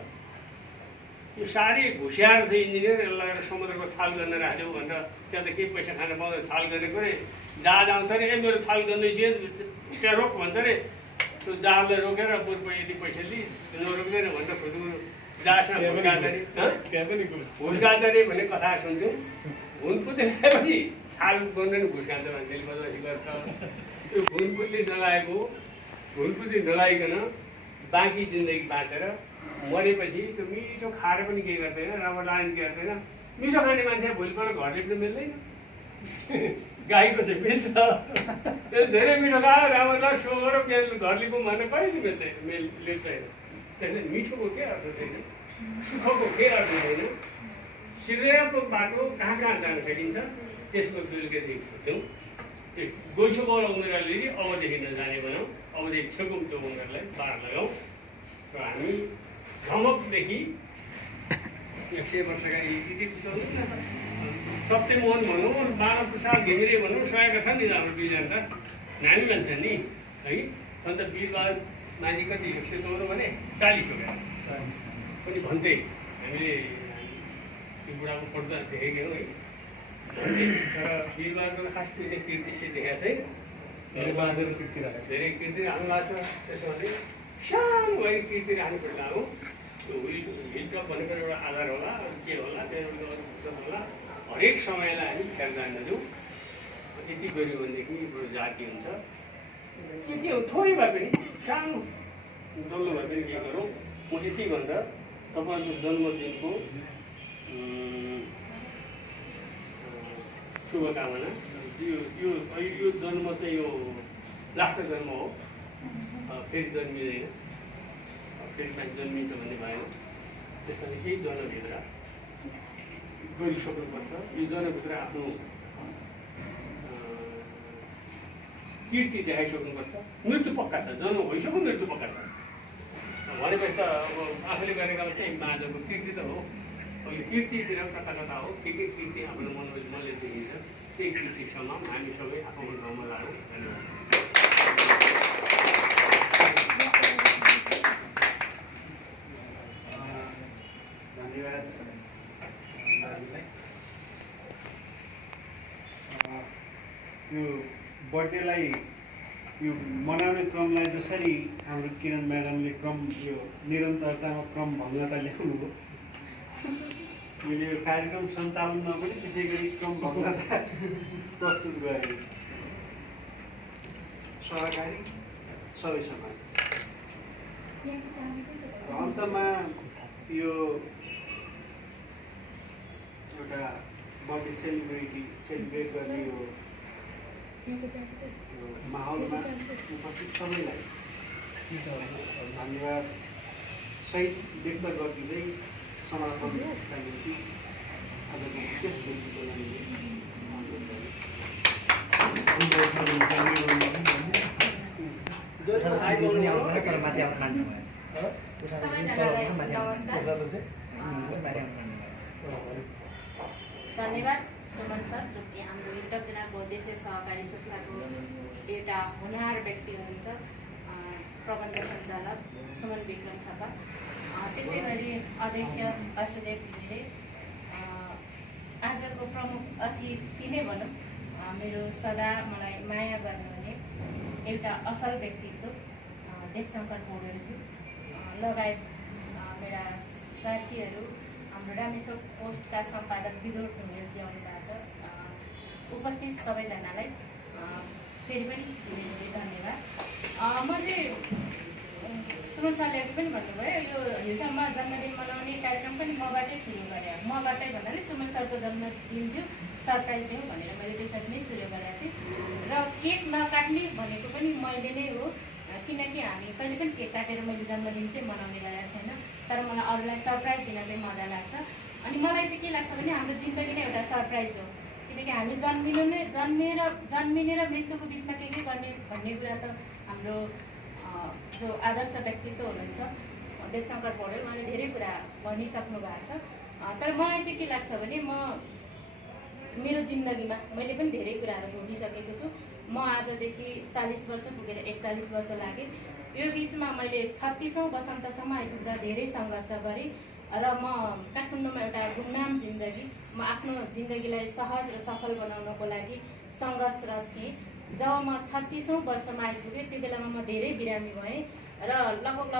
यो साह्रै होसियार छ इन्जिनियर, यसलाई लगेर समुद्रको छाल गर्न राख्यो भनेर त्यहाँ त केही पैसा खान पाउँदैन। छाल गरेको अरे जहाज आउँछ अरे, ए मेरो छाल गर्दैछ त्यहाँ रोक भन्छ अरे। त्यो जहाजलाई रोकेर बरु यति पैसा लिई नरोक्दैन भनेर खुदको जहाजमा घुस गान्छ अरे भन्ने कथा सुन्छौँ। घुनपुतली लगाएपछि छाल गर्नु नि घुस गान्छ भन्ने बदमासी गर्छ। त्यो घुनपुतली नलागेको, घुनपुतली नलागिकन बाँकी जिन्दगी बाँचेर मरेपछि त्यो मिठो खाएर पनि केही गर्दैन, राम्रो लाने केही गर्दैन। मिठो खाने मान्छे भोलिपल्ट घर लेख्नु मिल्दैन। गाईको चाहिँ मिल्छ, त्यो धेरै मिठो खायो राम्रो लाग्यो सो गरौँ बिहान घर लिएको भनेर कहिले मिल्दैन, लेख्दैन। त्यसले मिठोको केही अर्थ छैन, सुखको केही अर्थ छैन। सिर्जनाको बाटो कहाँ कहाँ जान सकिन्छ त्यसको बेलुका खोज्यौँ। गइसो गएर उनीहरूले अबदेखि नजाने बनाऊ, अबदेखि छेकौँ त्यो उनीहरूलाई बार लगाऊ। र हामी झमकदेखि 100 वर्षका यति सत्यमोहन भनौँ, बाबा प्रसाद घिमिरे भनौँ, सकेका छन् नि हाम्रो दुईजना त नानी मान्छे नि है। सन्त वीरबहादुर माझी कति 114 भने 40 हो क्या पनि भन्थे। हामीले त्यो बुढाको पढ्दा देखेको है भन्थे। तर वीरबहादुर खास त्यो कृति चाहिँ देखाएको छैन। धेरै कृति राख्नु भएको छ। त्यसो भने सानो भएर कृति राख्नु पर्ला हो। त्यो हिलटप भनेको एउटा आधार होला, के होला, त्यो होला। हरेक समयलाई हामी खेर जान्दैछौँ। यति गऱ्यो भनेदेखि हाम्रो जाति हुन्छ। के हो थोरै भए पनि सानो डल्लो भए पनि के गरौँ। म यति भन्दा तपाईँको जन्मदिनको शुभकामना। यो जन्म चाहिँ यो लास्ट जन्म हो, फेरि जन्मिँदैन। फेरि मान्छे जन्मिन्छ भन्ने भएन। त्यस कारण केही जन्मभित्र गरिसक्नुपर्छ। यो जन्मभित्र आफ्नो कीर्ति देखाइसक्नुपर्छ। मृत्यु पक्का छ, जन्म भइसक्यो मृत्यु पक्का छ भनेपछि त अब आफूले गरेका त्यही माझको कीर्ति त हो। अहिले कीर्तितिर कता कता हो, के कीर्ति आफ्नो मनले देखिन्छ त्यही कीर्तिसँग हामी सबै आफ्नो ठाउँमा लागौँ। धन्यवाद। यो बर्थडेलाई यो मनाउने क्रमलाई जसरी हाम्रो किरण म्याडमले क्रम यो निरन्तरतामा क्रम भङ्गता ल्याउनु हो, मैले यो कार्यक्रम सञ्चालनमा पनि त्यसै गरी क्रम भङ्गता प्रस्तुत गरे। सहकारी सबै समान। अन्तमा यो एउटा बर्थडे सेलिब्रेट गर्ने यो माहौलमा उपस्थित सबैलाई धन्यवाद सहित व्यक्त गरिदिँदै समर्पणका निम्ति आजको विशेष व्यक्तित्वलाई धन्यवाद सुमन सर, जो कि हाम्रो युट्युब च्यानलको देशीय सहकारी संस्थाको एउटा हुनहार व्यक्ति हुनुहुन्छ, प्रबन्ध सञ्चालक सुमन विक्रम थापा। त्यसै गरी अध्यक्ष वासुदेव घिमिरे, आजको प्रमुख अतिथि नै भनौँ, मेरो सदा मलाई माया गर्नुहुने एउटा असल व्यक्तित्व देवशङ्कर पौडेलज्यू लगायत मेरा साथीहरू, हाम्रो रामेश्वर पोस्टका सम्पादक विदुर ढुङ्गेलजी आउनु भएको छ। उपस्थित सबैजनालाई फेरि पनि धेरै धन्यवाद। म चाहिँ सुमन सरले अघि पनि भन्नुभयो, यो हिलटपमा जन्मदिन मनाउने कार्यक्रम पनि मबाटै सुरु गरेँ। मबाटै भन्नाले सुमन सरको जन्मदिन थियो, सरप्राइज दिउँ भनेर मैले त्यसरी नै सुरु गरेको थिएँ। र केक नकाट्ने भनेको पनि मैले नै हो, किनकि हामी कहिले पनि केक काटेर मैले जन्मदिन चाहिँ मनाउने गरेको छैन। तर मलाई अरूलाई सरप्राइज दिन चाहिँ मजा लाग्छ। अनि मलाई चाहिँ के लाग्छ भने हाम्रो जिन्दगी नै एउटा सरप्राइज हो, किनकि हामी जन्मिने र मृत्युको बिचमा के गर्ने भन्ने कुरा त हाम्रो जो आदर्श व्यक्तित्व हुनुहुन्छ देवशङ्कर पौडेल, उहाँले धेरै कुरा भनिसक्नु भएको छ। तर मलाई चाहिँ के लाग्छ भने मेरो जिन्दगीमा मैले पनि धेरै कुराहरू भोगिसकेको छु। म आजदेखि 40 वर्ष पुगेर 41 वर्ष लाग्यो। यो बिचमा मैले 36औं वसन्तसम्म आइपुग्दा धेरै सङ्घर्ष गरेँ र म काठमाडौँमा एउटा गुमनाम जिन्दगी, म आफ्नो जिन्दगीलाई सहज र सफल बनाउनको लागि सङ्घर्षरत थिएँ। जब म 36औं वर्षमा आइपुगेँ त्यो बेलामा म धेरै बिरामी भएँ र लगभग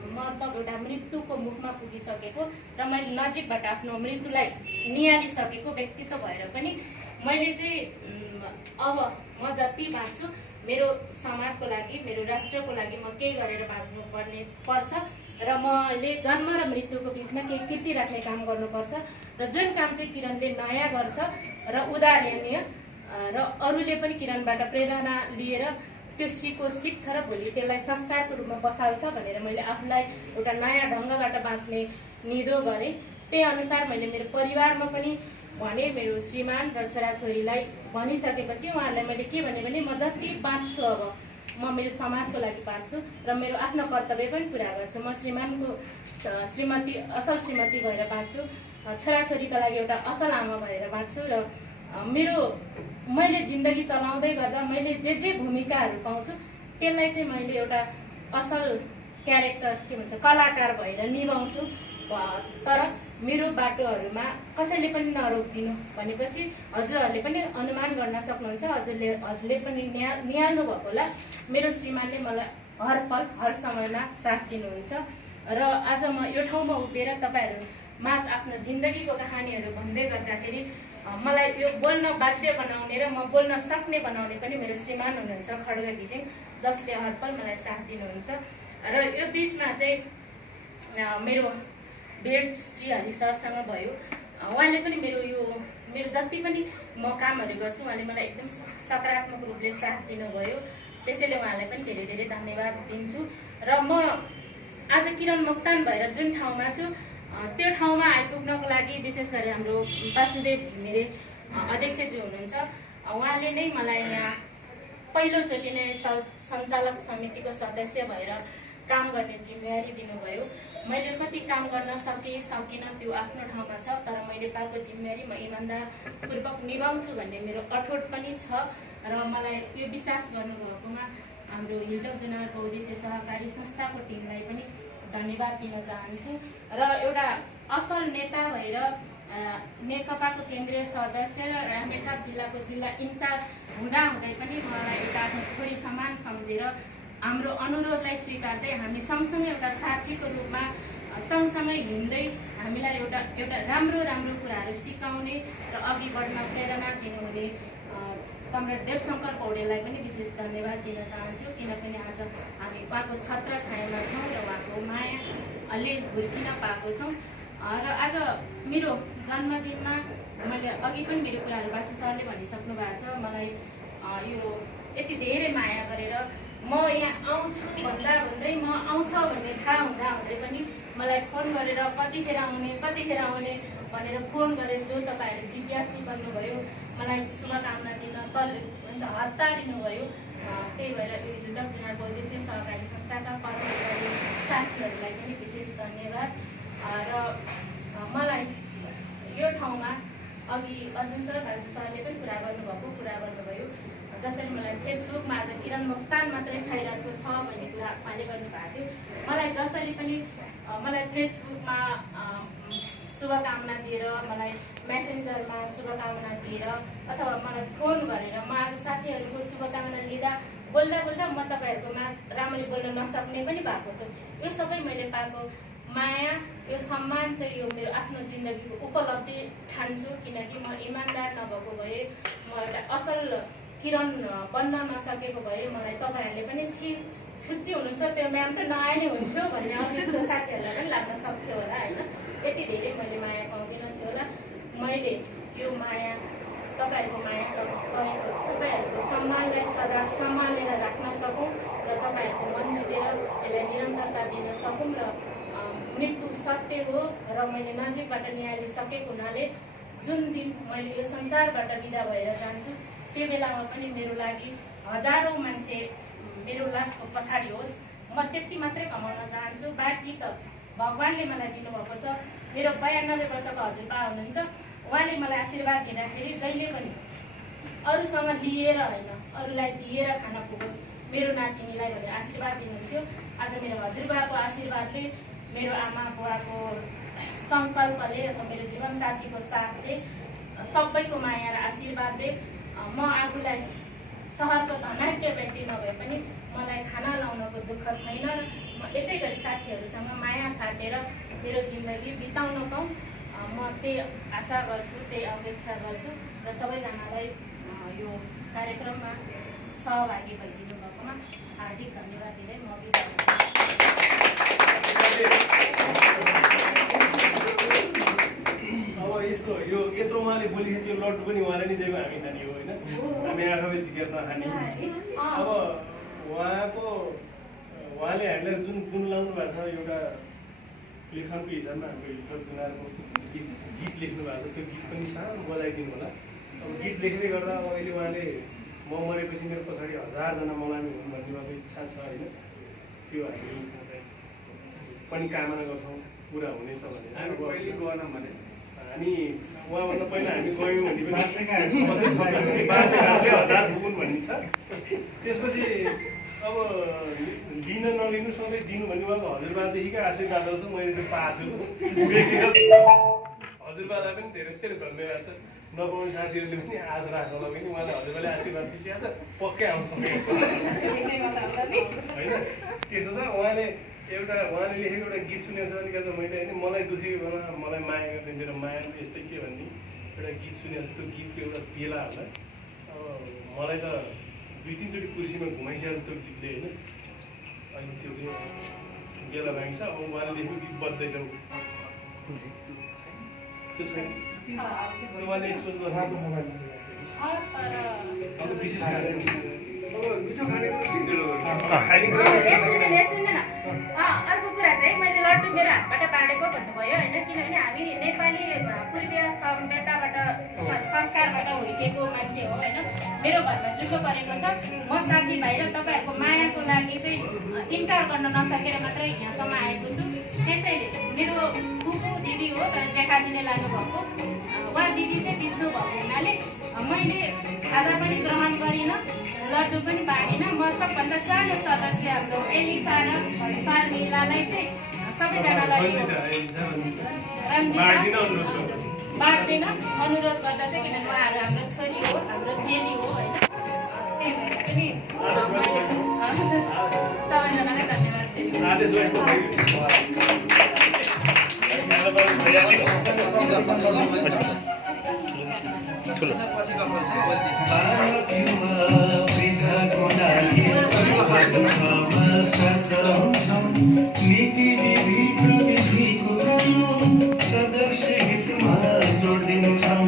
मतलब एउटा मृत्युको मुखमा पुगिसकेको र मैले नजिकबाट आफ्नो मृत्युलाई निहालिसकेको व्यक्तित्व भएर पनि मैले चाहिँ अब म जति बाँच्छु मेरो समाजको लागि, मेरो राष्ट्रको लागि म केही गरेर बाँच्नु पर्छ र मैले जन्म र मृत्युको बिचमा केही कृति राख्ने काम गर्नुपर्छ र जुन काम चाहिँ किरणले नयाँ गर्छ र उदाहरणीय र अरूले पनि किरणबाट प्रेरणा लिएर त्यो सिक्छ र भोलि त्यसलाई संस्कारको रूपमा बसाल्छ भनेर मैले आफूलाई एउटा नयाँ ढङ्गबाट बाँच्ने निधो गरेँ। त्यही अनुसार मैले मेरो परिवारमा पनि भने, मेरो श्रीमान र छोराछोरीलाई भनिसकेपछि उहाँहरूलाई मैले के भने म जति बाँच्छु अब म मेरो समाजको लागि बाँच्छु र मेरो आफ्नो कर्तव्य पनि पुरा गर्छु। म श्रीमानको असल श्रीमती भएर बाँच्छु, छोराछोरीका लागि एउटा असल आमा भएर बाँच्छु र मैले जिन्दगी चलाउँदै गर्दा मैले जे भूमिकाहरू पाउँछु त्यसलाई चाहिँ मैले एउटा असल क्यारेक्टर के भन्छ कलाकार भएर निभाउँछु। तर मेरो बाटोहरूमा कसैले पनि नरोकिदिनु भनेपछि हजुरहरूले पनि अनुमान गर्न सक्नुहुन्छ, हजुरले पनि निहाल्नु भएको होला मेरो श्रीमानले मलाई हर पल हर समयमा साथ दिनुहुन्छ र आज म यो ठाउँमा उभिएर तपाईँहरू माझ आफ्नो जिन्दगीको कहानीहरू भन्दै गर्दाखेरि मलाई यो बोल्न बाध्य बनाउने र म बोल्न सक्ने बनाउने पनि मेरो श्रीमान हुनुहुन्छ खड्ग घिसिङ, जसले हर पल मलाई साथ दिनुहुन्छ। र यो बिचमा चाहिँ मेरो भेट श्री हरि सरसँग भयो। उहाँले पनि मेरो जति पनि म कामहरू गर्छु उहाँले मलाई एकदम सकारात्मक रूपले साथ दिनुभयो, त्यसैले उहाँलाई पनि धेरै धेरै धन्यवाद दिन्छु। र म आज किरण मोक्तान भएर जुन ठाउँमा छु त्यो ठाउँमा आइपुग्नको लागि विशेष गरी हाम्रो वासुदेव घिमिरे अध्यक्षजी हुनुहुन्छ, उहाँले नै मलाई यहाँ पहिलोचोटि नै सञ्चालक समितिको सदस्य भएर काम गर्ने जिम्मेवारी दिनुभयो। मैले कति काम गर्न सकिनँ त्यो आफ्नो ठाउँमा छ, तर मैले पाएको जिम्मेवारी म इमान्दारपूर्वक निभाउँछु भन्ने मेरो अठोट पनि छ र मलाई यो विश्वास गर्नुभएकोमा हाम्रो हिलटक जुनार बहुउद्देश्य सहकारी संस्थाको टिमलाई पनि धन्यवाद दिन चाहन्छु। र एउटा असल नेता भएर नेकपाको केन्द्रीय सदस्य र रामेछाप जिल्लाको जिल्ला इन्चार्ज हुँदाहुँदै पनि मलाई एउटा आफ्नो छोरी समान सम्झेर हाम्रो अनुरोधलाई स्वीकार्दै हामी सँगसँगै एउटा साथीको रूपमा सँगसँगै हिँड्दै हामीलाई एउटा राम्रो कुराहरू सिकाउने र अघि बढ्न प्रेरणा दिनुहुने कमरेड देवशङ्कर पौडेललाई पनि विशेष धन्यवाद दिन चाहन्छु, किनभने आज हामी उहाँको छत्र छायामा छौँ र उहाँको मायाले हुर्किन पाएको छौँ। र आज मेरो जन्मदिनमा मैले अघि पनि मेरो कुराहरू बासु सरले भनिसक्नु भएको छ, मलाई यो यति धेरै माया गरेर म यहाँ आउँछु भन्दै म आउँछ भन्ने थाहा हुँदै पनि मलाई फोन गरेर कतिखेर आउने भनेर फोन गरेर जो तपाईँहरूले जिज्ञासु गर्नुभयो, मलाई शुभकामना दिन हतारिनुभयो। त्यही भएर यो हिलटक जुनार बहुउद्देश्य सहकारी संस्थाका कर्मचारी साथीहरूलाई पनि विशेष धन्यवाद। र मलाई यो ठाउँमा अघि अर्जुन सर भाजु सरले पनि कुरा गर्नुभयो, जसरी मलाई फेसबुकमा आज किरण मोक्तान मात्रै छाइरहेको छ भन्ने कुरा उहाँले गर्नुभएको थियो। मलाई फेसबुकमा शुभकामना दिएर, मलाई मेसेन्जरमा शुभकामना दिएर अथवा मलाई फोन गरेर म आज साथीहरूको शुभकामना लिँदा बोल्दा म तपाईँहरूको माझ राम्ररी बोल्न नसक्ने पनि भएको छु। यो सबै मैले पाएको माया, यो सम्मान चाहिँ यो मेरो आफ्नो जिन्दगीको उपलब्धि ठान्छु, किनकि म इमान्दार नभएको भए, म एउटा असल किरण बन्न नसकेको भए मलाई तपाईँहरूले पनि छुच्ची हुनुहुन्छ त्यो म्याम त नआए नै हुन्थ्यो भन्ने अफिसको साथीहरूलाई पनि लाग्न सक्थ्यो होला होइन। यति धेरै मैले माया पाउँदिनँ थियो होला। मैले यो माया तपाईँहरूको सम्मानलाई सदा सम्हालेर राख्न सकौँ र तपाईँहरूको मन जितेर यसलाई निरन्तरता दिन सकौँ र मृत्यु सत्य हो र मैले नजिकबाट निहालिसकेको हुनाले जुन दिन मैले यो संसारबाट बिदा भएर जान्छु त्यो बेलामा पनि मेरो लागि हजारौँ मान्छे मेरो लासको पछाडि होस्, म त्यति मात्रै कमाउन चाहन्छु। बाँकी त भगवान्ले मलाई दिनुभएको छ। मेरो 92 वर्षको हजुरबा हुनुहुन्छ, उहाँले मलाई आशीर्वाद दिँदाखेरि जहिले पनि अरूसँग लिएर होइन, अरूलाई दिएर खान पुगोस् मेरो नातिनीलाई भनेर आशीर्वाद दिनुहुन्थ्यो। आज मेरो हजुरबाको आशीर्वादले, मेरो आमा बुवाको सङ्कल्पले अथवा मेरो जीवनसाथीको साथले, सबैको माया र आशीर्वादले म आफूलाई सहरको धनाढ्य व्यक्ति नभए पनि मलाई खाना लाउनको दुःख छैन। म यसै गरी साथीहरूसँग माया साटेर मेरो जिन्दगी बिताउन पाऊँ, म त्यही आशा गर्छु, त्यही अपेक्षा गर्छु र सबैजनालाई यो कार्यक्रममा सहभागी भइदिनु भएकोमा हार्दिक धन्यवाद दिँदै म बिदा हुन्छु। अब यस्तो यो यत्रो उहाँले बोलिसकेपछि यो लड्डु पनि उहाँले नै दिएको हामी खाने हो होइन, हामी आँखा झिकेर नखाने। अब उहाँले हामीलाई जुन गुण लाउनु भएको छ, एउटा लेखनको हिसाबमा हाम्रो हिटलर दुलारको गीत लेख्नु भएको छ, त्यो गीत पनि सानो बजाइदिनु होला। अब गीत लेख्दै गर्दा अब अहिले उहाँले म मरेपछि मेरो पछाडि 1000जना मलामी हुन् भन्ने उहाँको इच्छा छ होइन, त्यो हामी पनि कामना गर्छौँ पुरा हुनेछ भने। हामी पहिले गएनौँ भने हामी उहाँभन्दा पहिला हामी गयौँ भने पनि 1000 पुगुन् भन्ने छ। त्यसपछि अब लिन नलिनु सधैँ दिनु भन्ने उहाँको हजुरबादेखिकै आशीर्वादहरू छ, मैले त्यो पाएको छु। हजुरबालाई पनि धेरै धेरै धन्यवाद छ। नपाउने साथीहरूले पनि आश राख्नु होला भने उहाँले हजुरबाले आशीर्वाद दिइसकेको छ, पक्कै आउँछ होइन। त्यस्तो छ। उहाँले लेखेको एउटा गीत सुनेको छ भने मैले होइन, मलाई दुःखी बेला मलाई माया गर्ने मेरो माया यस्तै के भन्ने एउटा गीत सुनेको छ। त्यो गीतको एउटा बेला होला। अब मलाई त 2-3 चोटि कुर्सीमा घुमाइसकेको त्यो गीतले होइन, अहिले त्यो चाहिँ बेला भागिन्छ। अब उहाँले लेखेको गीत बज्दैछ, त्यो छैन। उहाँले सोच गर्नु विशेष अर्को कुरा चाहिँ मैले लड्डु मेरो हातबाट बाँडेको भन्नुभयो होइन, किनभने हामी नेपाली पूर्वीय सभ्यताबाट संस्कारबाट हुर्केको मान्छे हो होइन। मेरो घरमा जुठो परेको छ, म साथीभाइ र तपाईँहरूको मायाको लागि चाहिँ इन्कार गर्न नसकेर मात्रै यहाँसम्म आएको छु। त्यसैले मेरो फुपू दिदी हो तर जेठाजीले लानुभएको, उहाँ दिदी चाहिँ बित्नु भएको हुनाले मैले खाजा पनि ग्रहण गरिनँ, लड्डु पनि बाँडिनँ। म सबभन्दा सानो सदस्य हाम्रो एलिसा र शर्मिलालाई चाहिँ सबैजनालाई बाँड्दैन अनुरोध गर्दा चाहिँ, किनभने उहाँहरू हाम्रो छोरी हो, हाम्रो चेली हो होइन। त्यही भएर पनि सबैजनालाई धन्यवाद दिनु। नीति विधि प्रविधिको सदस्य हितमा जोडिन्छौँ।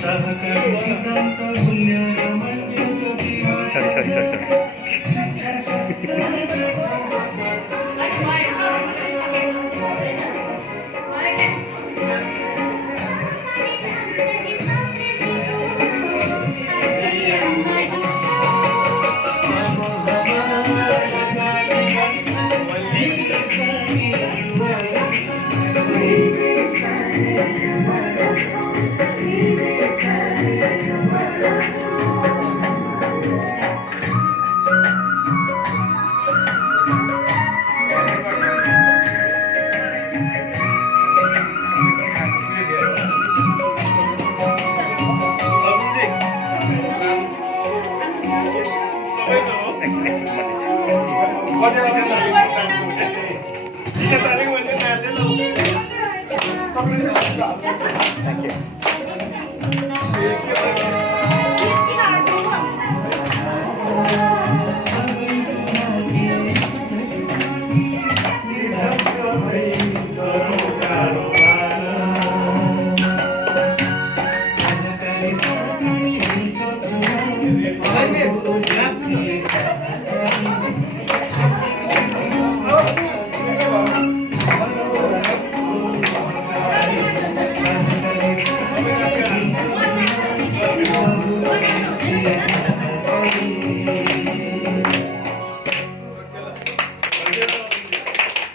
सहकारी सिद्धान्त मूल्य र मान्यता Thank you.